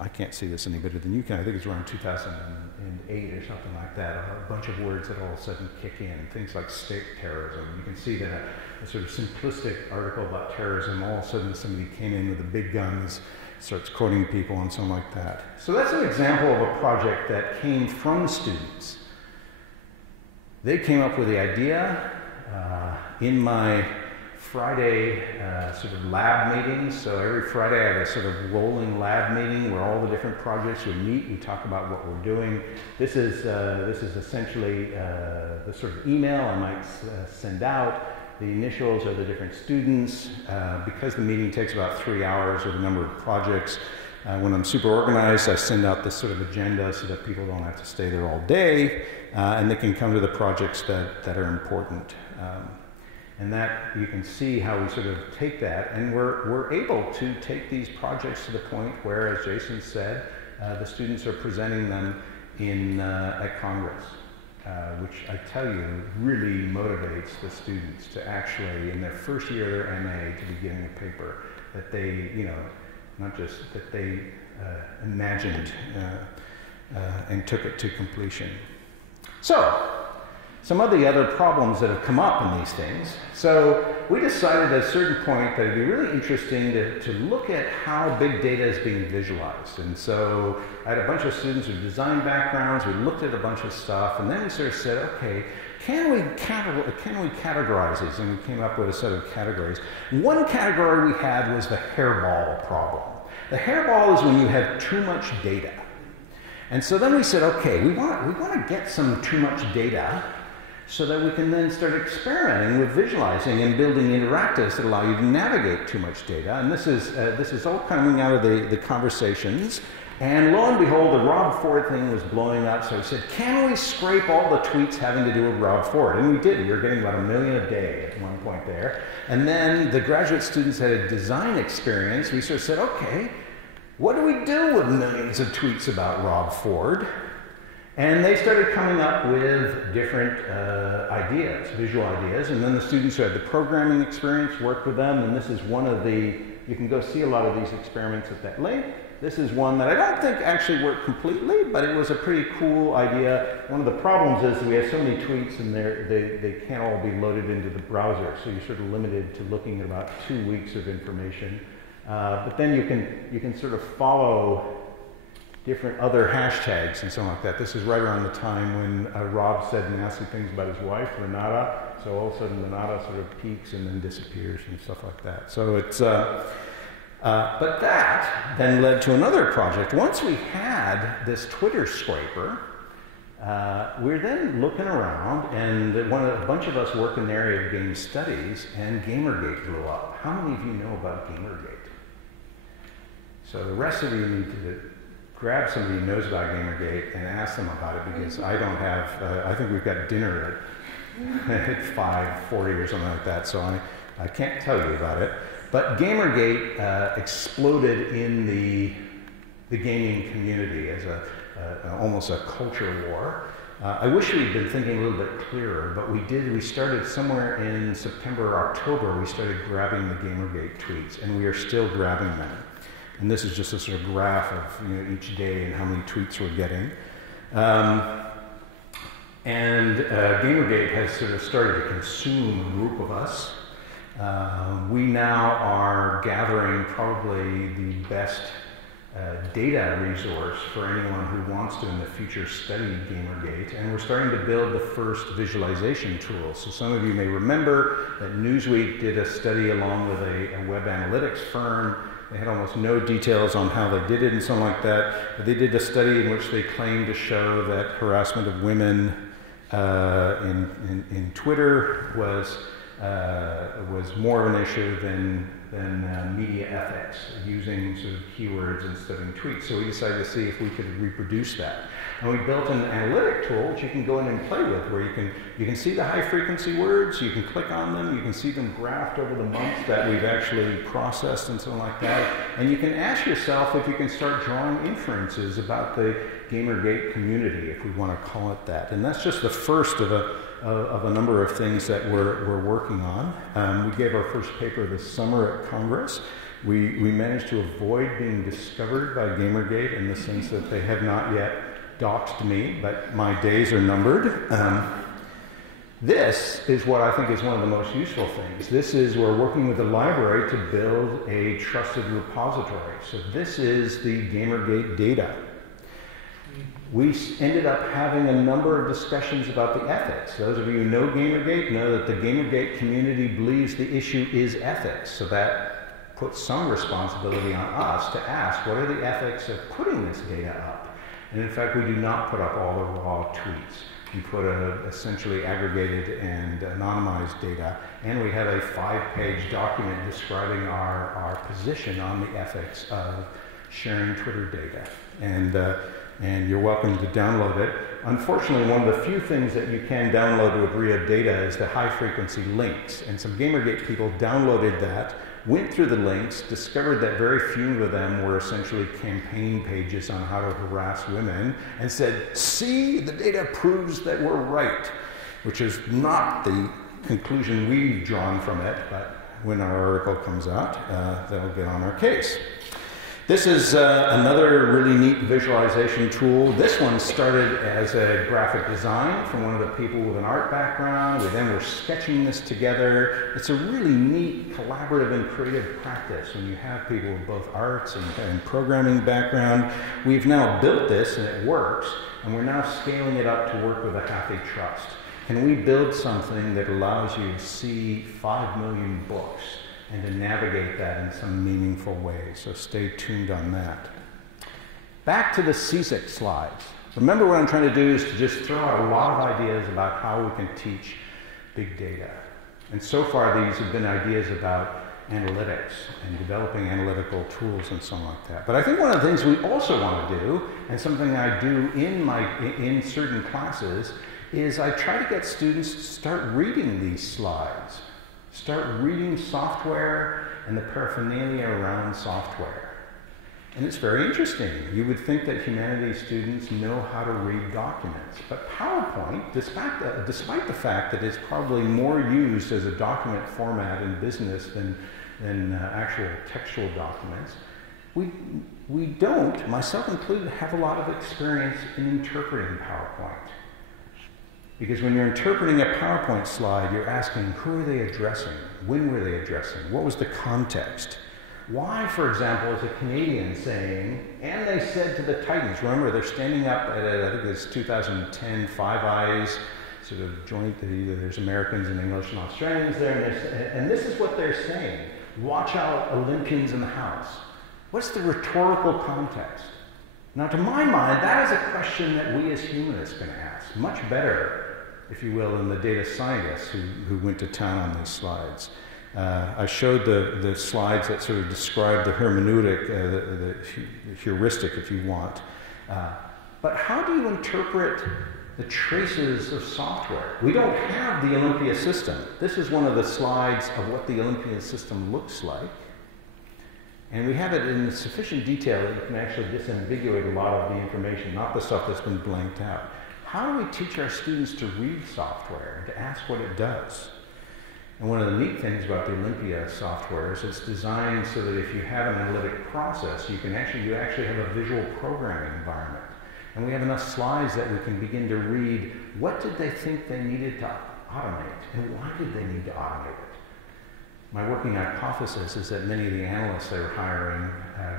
I can't see this any better than you can. I think it's around 2008 or something like that. A bunch of words that all of a sudden kick in. Things like state terrorism. You can see that a sort of simplistic article about terrorism, all of a sudden somebody came in with the big guns, starts quoting people and something like that. So that's an example of a project that came from students. They came up with the idea in my Friday sort of lab meetings. So every Friday I have a sort of rolling lab meeting where all the different projects would meet. We talk about what we're doing. This is essentially the sort of email I might send out. The initials are the different students. Because the meeting takes about 3 hours with a number of projects, when I'm super organized, I send out this sort of agenda so that people don't have to stay there all day, and they can come to the projects that are important. And that you can see how we sort of take that, and we're able to take these projects to the point where, as Jason said, the students are presenting them at Congress, which I tell you really motivates the students to actually, in their first year of their MA, to be giving a paper that they, not just that they imagined and took it to completion. So, some of the other problems that have come up in these things. So we decided at a certain point that it'd be really interesting to look at how big data is being visualized. And so I had a bunch of students with design backgrounds. We looked at a bunch of stuff, and then we sort of said, okay, can we categorize these? And we came up with a set of categories. One category we had was the hairball problem. The hairball is when you have too much data. And so then we said, okay, we want to get some too much data so that we can then start experimenting with visualizing and building interactives that allow you to navigate too much data. And this is all coming out of the conversations. And lo and behold, the Rob Ford thing was blowing up. So we said, can we scrape all the tweets having to do with Rob Ford? And we did. We were getting about 1 million a day at one point there. And then the graduate students had a design experience. We sort of said, okay, what do we do with millions of tweets about Rob Ford? And they started coming up with different ideas, visual ideas, and then the students who had the programming experience worked with them, and this is one of the, you can go see a lot of these experiments at that link. This is one that I don't think actually worked completely, but it was a pretty cool idea. One of the problems is that we have so many tweets and they can't all be loaded into the browser, so you're sort of limited to looking at about 2 weeks of information. But then you can sort of follow different other hashtags and something like that. This is right around the time when Rob said nasty things about his wife, Renata. So all of a sudden Renata sort of peaks and then disappears and stuff like that. So it's, but that then led to another project. Once we had this Twitter scraper, we're then looking around, and a bunch of us work in the area of game studies, and Gamergate blew up. How many of you know about Gamergate? So the rest of you need to grab somebody who knows about Gamergate and ask them about it, because I don't have, I think we've got dinner at 5:40 or something like that, so I can't tell you about it. But Gamergate exploded in the gaming community as almost a culture war. I wish we'd been thinking a little bit clearer, but we started somewhere in September or October, we started grabbing the Gamergate tweets, and we are still grabbing them. And this is just a sort of graph of each day and how many tweets we're getting. Gamergate has sort of started to consume a group of us. We now are gathering probably the best data resource for anyone who wants to in the future study Gamergate, and we're starting to build the first visualization tool. So some of you may remember that Newsweek did a study along with a web analytics firm. They had almost no details on how they did it and something like that, but they did a study in which they claimed to show that harassment of women in Twitter was more of an issue than media ethics, using sort of keywords instead of tweets. So we decided to see if we could reproduce that. And we built an analytic tool which you can go in and play with, where you can see the high frequency words, you can click on them, you can see them graphed over the months that we've actually processed and something like that. And you can ask yourself if you can start drawing inferences about the Gamergate community, if we want to call it that. And that's just the first of a number of things that we're working on. We gave our first paper this summer at Congress, We managed to avoid being discovered by Gamergate in the sense that they have not yet doxed me, but my days are numbered. This is what I think is one of the most useful things. We're working with the library to build a trusted repository. So this is the Gamergate data. We ended up having a number of discussions about the ethics. Those of you who know Gamergate know that the Gamergate community believes the issue is ethics. So that puts some responsibility on us to ask, what are the ethics of putting this data up? And in fact, we do not put up all the raw tweets. We put essentially aggregated and anonymized data, and we have a 5-page document describing our position on the ethics of sharing Twitter data. And you're welcome to download it. Unfortunately, one of the few things that you can download to Abria data is the high-frequency links. And some Gamergate people downloaded that, went through the links, discovered that very few of them were essentially campaign pages on how to harass women, and said, see, the data proves that we're right, which is not the conclusion we've drawn from it, but when our article comes out, that'll get on our case. This is another really neat visualization tool. This one started as a graphic design from one of the people with an art background. We then were sketching this together. It's a really neat collaborative and creative practice when you have people with both arts and programming background. We've now built this and it works, and we're now scaling it up to work with a Hathi Trust. Can we build something that allows you to see 5 million books and to navigate that in some meaningful way? So stay tuned on that. Back to the CSIC slides. Remember, what I'm trying to do is to just throw out a lot of ideas about how we can teach big data. And so far, these have been ideas about analytics and developing analytical tools and something like that. But I think one of the things we also want to do, and something I do in certain classes, is I try to get students to start reading these slides. Start reading software and the paraphernalia around software. And it's very interesting. You would think that humanities students know how to read documents. But PowerPoint, despite the fact that it's probably more used as a document format in business than actual textual documents, we don't, myself included, have a lot of experience in interpreting PowerPoint. Because when you're interpreting a PowerPoint slide, you're asking, who are they addressing? When were they addressing? What was the context? Why, for example, is a Canadian saying, and they said to the Titans, remember, they're standing up at, I think it's 2010, Five Eyes, sort of joint, there's Americans and English and Australians there, and this is what they're saying. Watch out, Olympians in the house. What's the rhetorical context? Now, to my mind, that is a question that we as humanists can ask, much better, if you will, than the data scientists who went to town on these slides. I showed the slides that sort of describe the hermeneutic, the heuristic, if you want. But how do you interpret the traces of software? We don't have the Olympia system. This is one of the slides of what the Olympia system looks like. And we have it in sufficient detail that you can actually disambiguate a lot of the information, not the stuff that's been blanked out. How do we teach our students to read software and to ask what it does? And one of the neat things about the Olympia software is it's designed so that if you have an analytic process, you actually have a visual programming environment. And we have enough slides that we can begin to read what did they think they needed to automate, and why did they need to automate it? My working hypothesis is that many of the analysts they were hiring,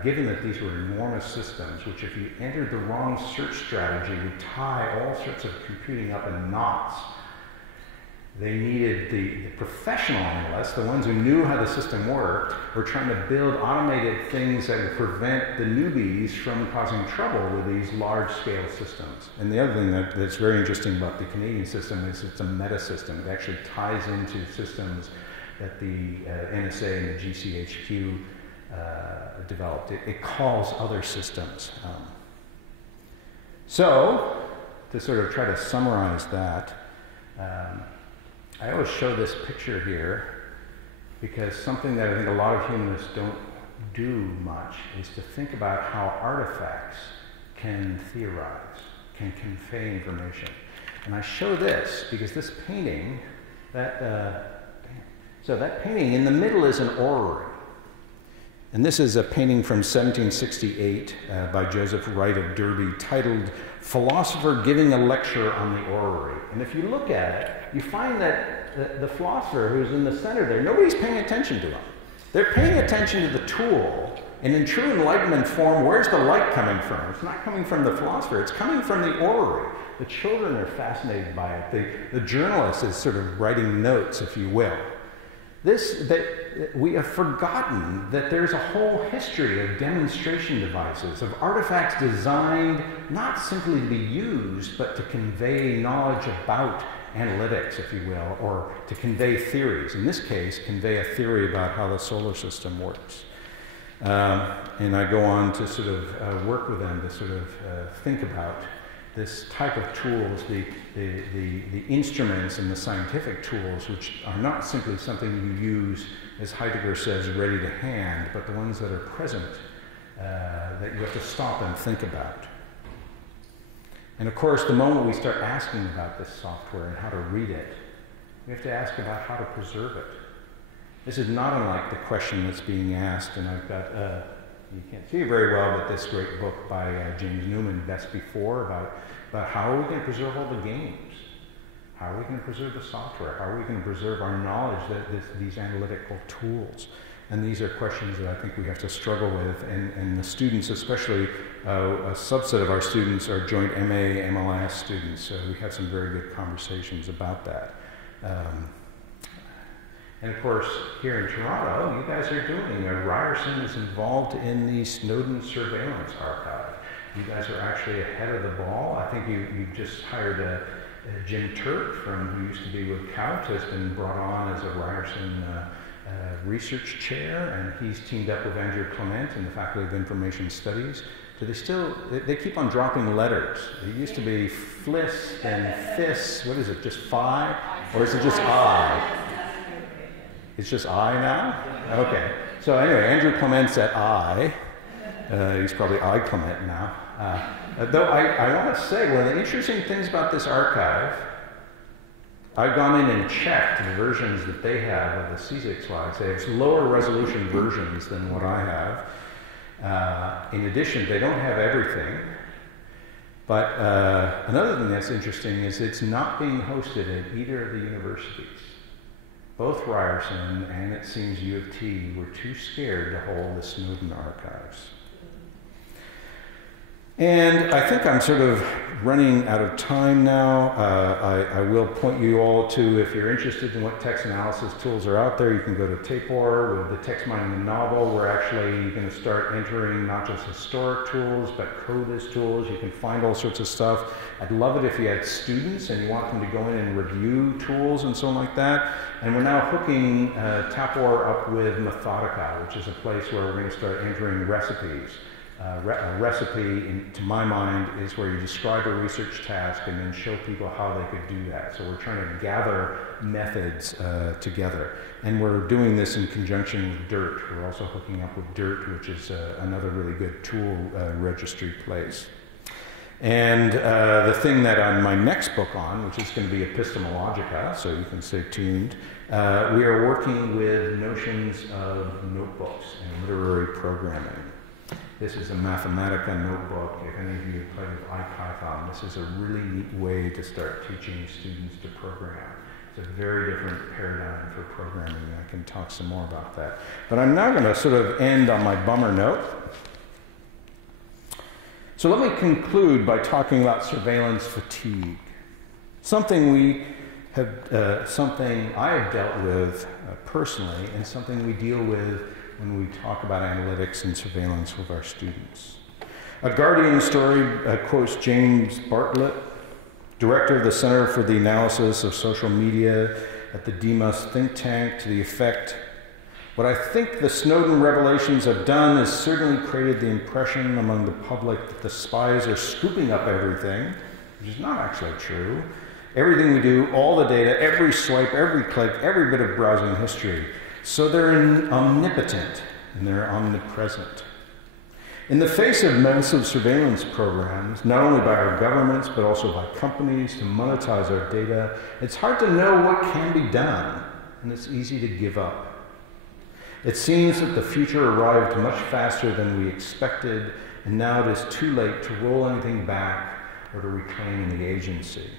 given that these were enormous systems, which if you entered the wrong search strategy would tie all sorts of computing up in knots, they needed the professional analysts, the ones who knew how the system worked, were trying to build automated things that would prevent the newbies from causing trouble with these large-scale systems. And the other thing that's very interesting about the Canadian system is it's a meta system. It actually ties into systems that the NSA and the GCHQ developed. It calls other systems. So, to sort of try to summarize that, I always show this picture here because something that I think a lot of humanists don't do much is to think about how artifacts can theorize, can convey information. And I show this because this painting, so that painting in the middle is an orrery. And this is a painting from 1768 by Joseph Wright of Derby titled Philosopher Giving a Lecture on the Orrery. And if you look at it, you find that the philosopher who's in the center there, nobody's paying attention to him. They're paying attention to the tool, and in true Enlightenment form, where's the light coming from? It's not coming from the philosopher, it's coming from the orrery. The children are fascinated by it. The journalist is sort of writing notes, if you will. We have forgotten that there's a whole history of demonstration devices, of artifacts designed not simply to be used, but to convey knowledge about analytics, if you will, or to convey theories. In this case, convey a theory about how the solar system works. And I go on to sort of work with them to sort of think about this type of tools, the instruments and the scientific tools, which are not simply something you use, as Heidegger says, ready to hand, but the ones that are present, that you have to stop and think about. And of course, the moment we start asking about this software and how to read it, we have to ask about how to preserve it. This is not unlike the question that's being asked, and I've got, you can't see it very well, but this great book by James Newman, Best Before, about how are we going to preserve all the games? How are we going to preserve the software? How are we going to preserve our knowledge, these analytical tools? And these are questions that I think we have to struggle with, and the students, especially a subset of our students, are joint MA, MLS students, so we have some very good conversations about that. And of course, here in Toronto, you guys are doing, Ryerson is involved in the Snowden Surveillance Archive. You guys are actually ahead of the ball. I think you just hired Jim Turk, who used to be with COUT, has been brought on as a Ryerson research chair, and he's teamed up with Andrew Clement in the Faculty of Information Studies. So they keep on dropping letters. It used to be FLIS and FIS. What is it, just Phi? Or is it just I? It's just I now? Okay. So anyway, Andrew Clement's at I. He's probably I Clement now. Though I want to say, one of the interesting things about this archive, I've gone in and checked the versions that they have of the CSIC slides. They have lower resolution versions than what I have. In addition, they don't have everything. But another thing that's interesting is it's not being hosted at either of the universities. Both Ryerson and, it seems, U of T were too scared to hold the Snowden archives. And I think I'm sort of running out of time now. I will point you all to, if you're interested in what text analysis tools are out there, you can go to Tapor with the text mining novel. We're actually going to start entering not just historic tools, but code as tools. You can find all sorts of stuff. I'd love it if you had students and you want them to go in and review tools and so on like that. And we're now hooking Tapor up with Methodica, which is a place where we're going to start entering recipes. A recipe, to my mind, is where you describe a research task and then show people how they could do that. So we're trying to gather methods together. And we're doing this in conjunction with DIRT. We're also hooking up with DIRT, which is another really good tool registry place. And the thing that I'm my next book on, which is going to be Epistemologica, so you can stay tuned, we are working with notions of notebooks and literary programming. This is a Mathematica notebook. If any of you have played with IPython, this is a really neat way to start teaching students to program. It's a very different paradigm for programming, and I can talk some more about that. But I'm now going to sort of end on my bummer note. So let me conclude by talking about surveillance fatigue. Something I have dealt with personally, and something we deal with when we talk about analytics and surveillance with our students. A Guardian story quotes James Bartlett, director of the Center for the Analysis of Social Media at the Demos think tank, to the effect, "What I think the Snowden revelations have done is certainly created the impression among the public that the spies are scooping up everything," which is not actually true. Everything we do, all the data, every swipe, every click, every bit of browsing history. So they're omnipotent and they're omnipresent. In the face of massive surveillance programs, not only by our governments, but also by companies to monetize our data, it's hard to know what can be done, and it's easy to give up. It seems that the future arrived much faster than we expected, and now it is too late to roll anything back or to reclaim the agency.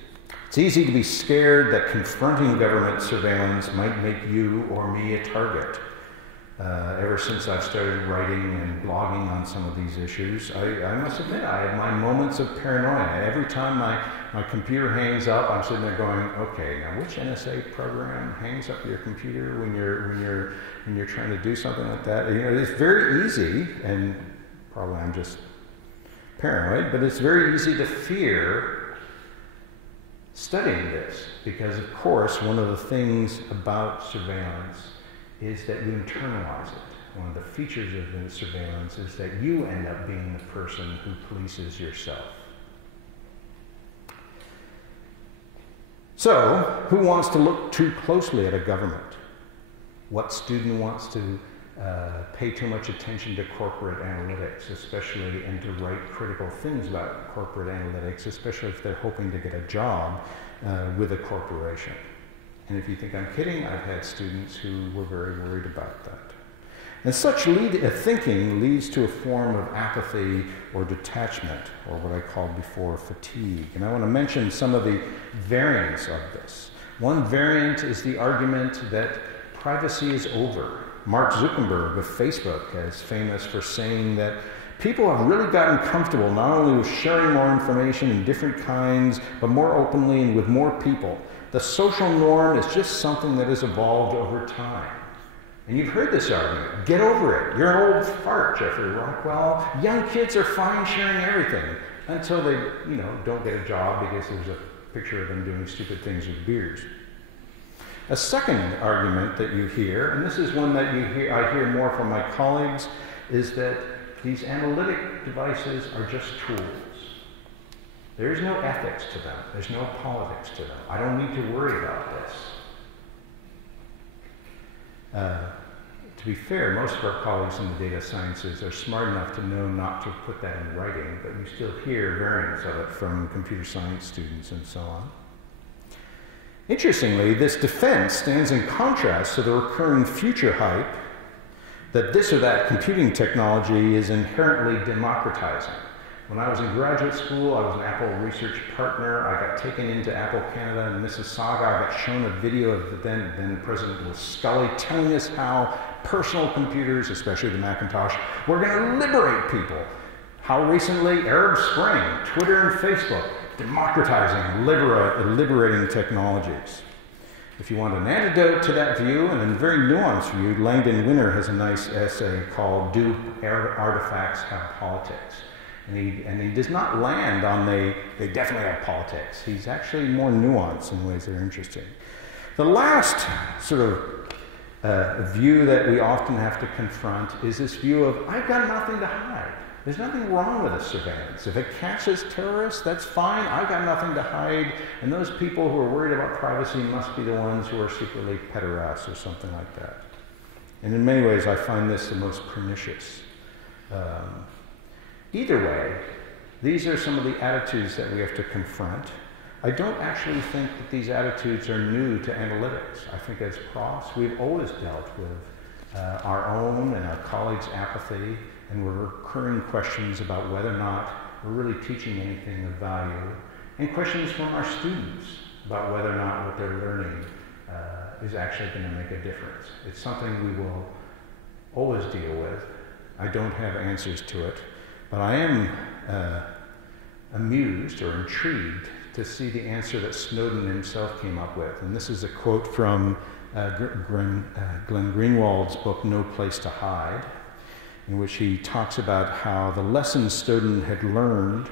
It's easy to be scared that confronting government surveillance might make you or me a target. Ever since I've started writing and blogging on some of these issues, I must admit I have my moments of paranoia. Every time my computer hangs up, I'm sitting there going, okay, now which NSA program hangs up your computer when you're trying to do something like that? You know, it's very easy, and probably I'm just paranoid, but it's very easy to fear studying this, because of course one of the things about surveillance is that you internalize it. One of the features of the surveillance is that you end up being the person who polices yourself. So, who wants to look too closely at a government? What student wants to pay too much attention to corporate analytics, especially, and to write critical things about corporate analytics, especially if they're hoping to get a job with a corporation? And if you think I'm kidding, I've had students who were very worried about that. And such thinking leads to a form of apathy or detachment, or what I called before fatigue. And I want to mention some of the variants of this. One variant is the argument that privacy is over. Mark Zuckerberg of Facebook is famous for saying that people have really gotten comfortable not only with sharing more information in different kinds, but more openly and with more people. The social norm is just something that has evolved over time. And you've heard this argument. Get over it. You're an old fart, Geoffrey Rockwell. Young kids are fine sharing everything until they, don't get a job because there's a picture of them doing stupid things with beers. A second argument that you hear, and this is one that I hear more from my colleagues, is that these analytic devices are just tools. There is no ethics to them. There's no politics to them. I don't need to worry about this. To be fair, most of our colleagues in the data sciences are smart enough to know not to put that in writing, but you still hear variants of it from computer science students and so on. Interestingly, this defense stands in contrast to the recurring future hype that this or that computing technology is inherently democratizing. When I was in graduate school, I was an Apple research partner. I got taken into Apple Canada in Mississauga. I got shown a video of the then President Scully telling us how personal computers, especially the Macintosh, were going to liberate people. How recently, Arab Spring, Twitter and Facebook, democratizing, liberating technologies. If you want an antidote to that view, and a very nuanced view, Langdon Winner has a nice essay called Do Artifacts Have Politics? And he does not land on they definitely have politics. He's actually more nuanced in ways that are interesting. The last sort of view that we often have to confront is this view of, I've got nothing to hide. There's nothing wrong with this surveillance. If it catches terrorists, that's fine. I've got nothing to hide. And those people who are worried about privacy must be the ones who are secretly pederasts or something like that. And in many ways, I find this the most pernicious. Either way, these are some of the attitudes that we have to confront. I don't actually think that these attitudes are new to analytics. I think as profs, we've always dealt with our own and our colleagues' apathy and recurring questions about whether or not we're really teaching anything of value, and questions from our students about whether or not what they're learning is actually going to make a difference. It's something we will always deal with. I don't have answers to it. But I am amused or intrigued to see the answer that Snowden himself came up with. And this is a quote from Glenn Greenwald's book, No Place to Hide, in which he talks about how the lessons Snowden had learned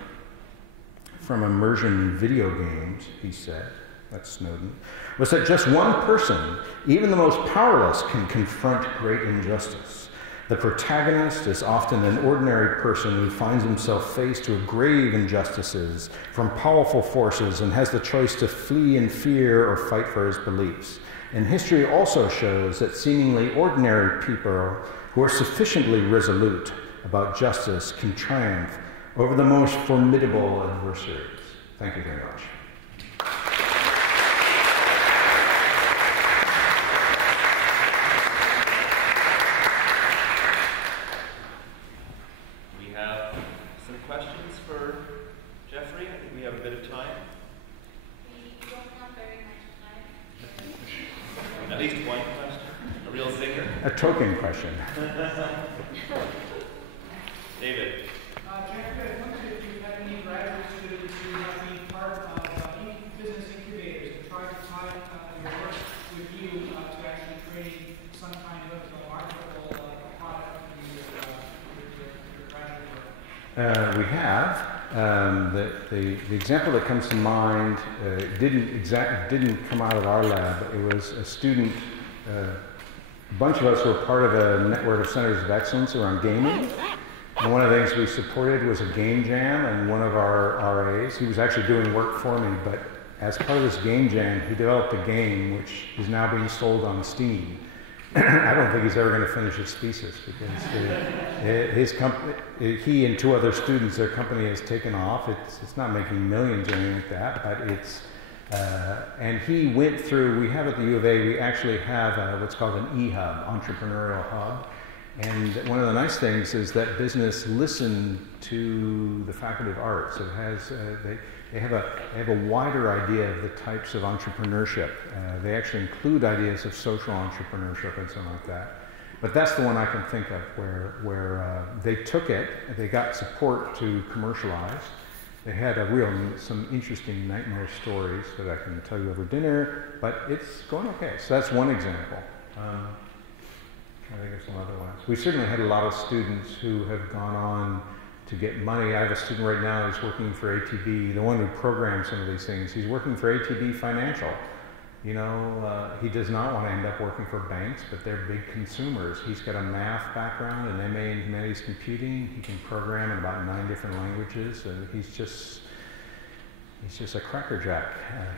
from immersion in video games, he said, that's Snowden, was that just one person, even the most powerless, can confront great injustice. The protagonist is often an ordinary person who finds himself faced with grave injustices from powerful forces and has the choice to flee in fear or fight for his beliefs. And history also shows that seemingly ordinary people who are sufficiently resolute about justice can triumph over the most formidable adversaries. Thank you very much. At least one question? A real singer? A token question. David? Geoffrey, I wondered if you had any graduate students who have been part of business incubators and tried to tie your work with you to actually creating some kind of marketable product for your graduate work. We have. The example that comes to mind didn't come out of our lab. It was a student. A bunch of us were part of a network of centers of excellence around gaming. And one of the things we supported was a game jam, and one of our RAs, he was actually doing work for me, but as part of this game jam, he developed a game which is now being sold on Steam. I don't think he's ever going to finish his thesis because his company, he and two other students, their company has taken off. It's not making millions or anything like that, but it's, and he went through, we have at the U of A, we actually have what's called an e-hub, entrepreneurial hub. And one of the nice things is that business listened to the Faculty of Arts. It has, they have a wider idea of the types of entrepreneurship. They actually include ideas of social entrepreneurship and something like that. But that's the one I can think of where they took it, they got support to commercialize. They had some interesting nightmare stories that I can tell you over dinner, but it's going okay. So that's one example. I think of some other ones. We certainly had a lot of students who have gone on to get money. I have a student right now who's working for ATB, the one who programs some of these things. He's working for ATB Financial. You know, he does not want to end up working for banks, but they're big consumers. He's got a math background, an MA in humanities computing. He can program in about 9 different languages, and he's just a crackerjack.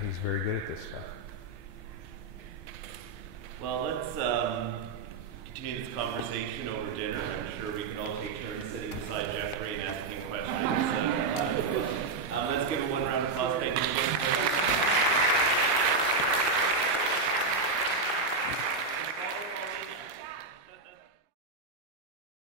He's very good at this stuff. Well, let's continue this conversation over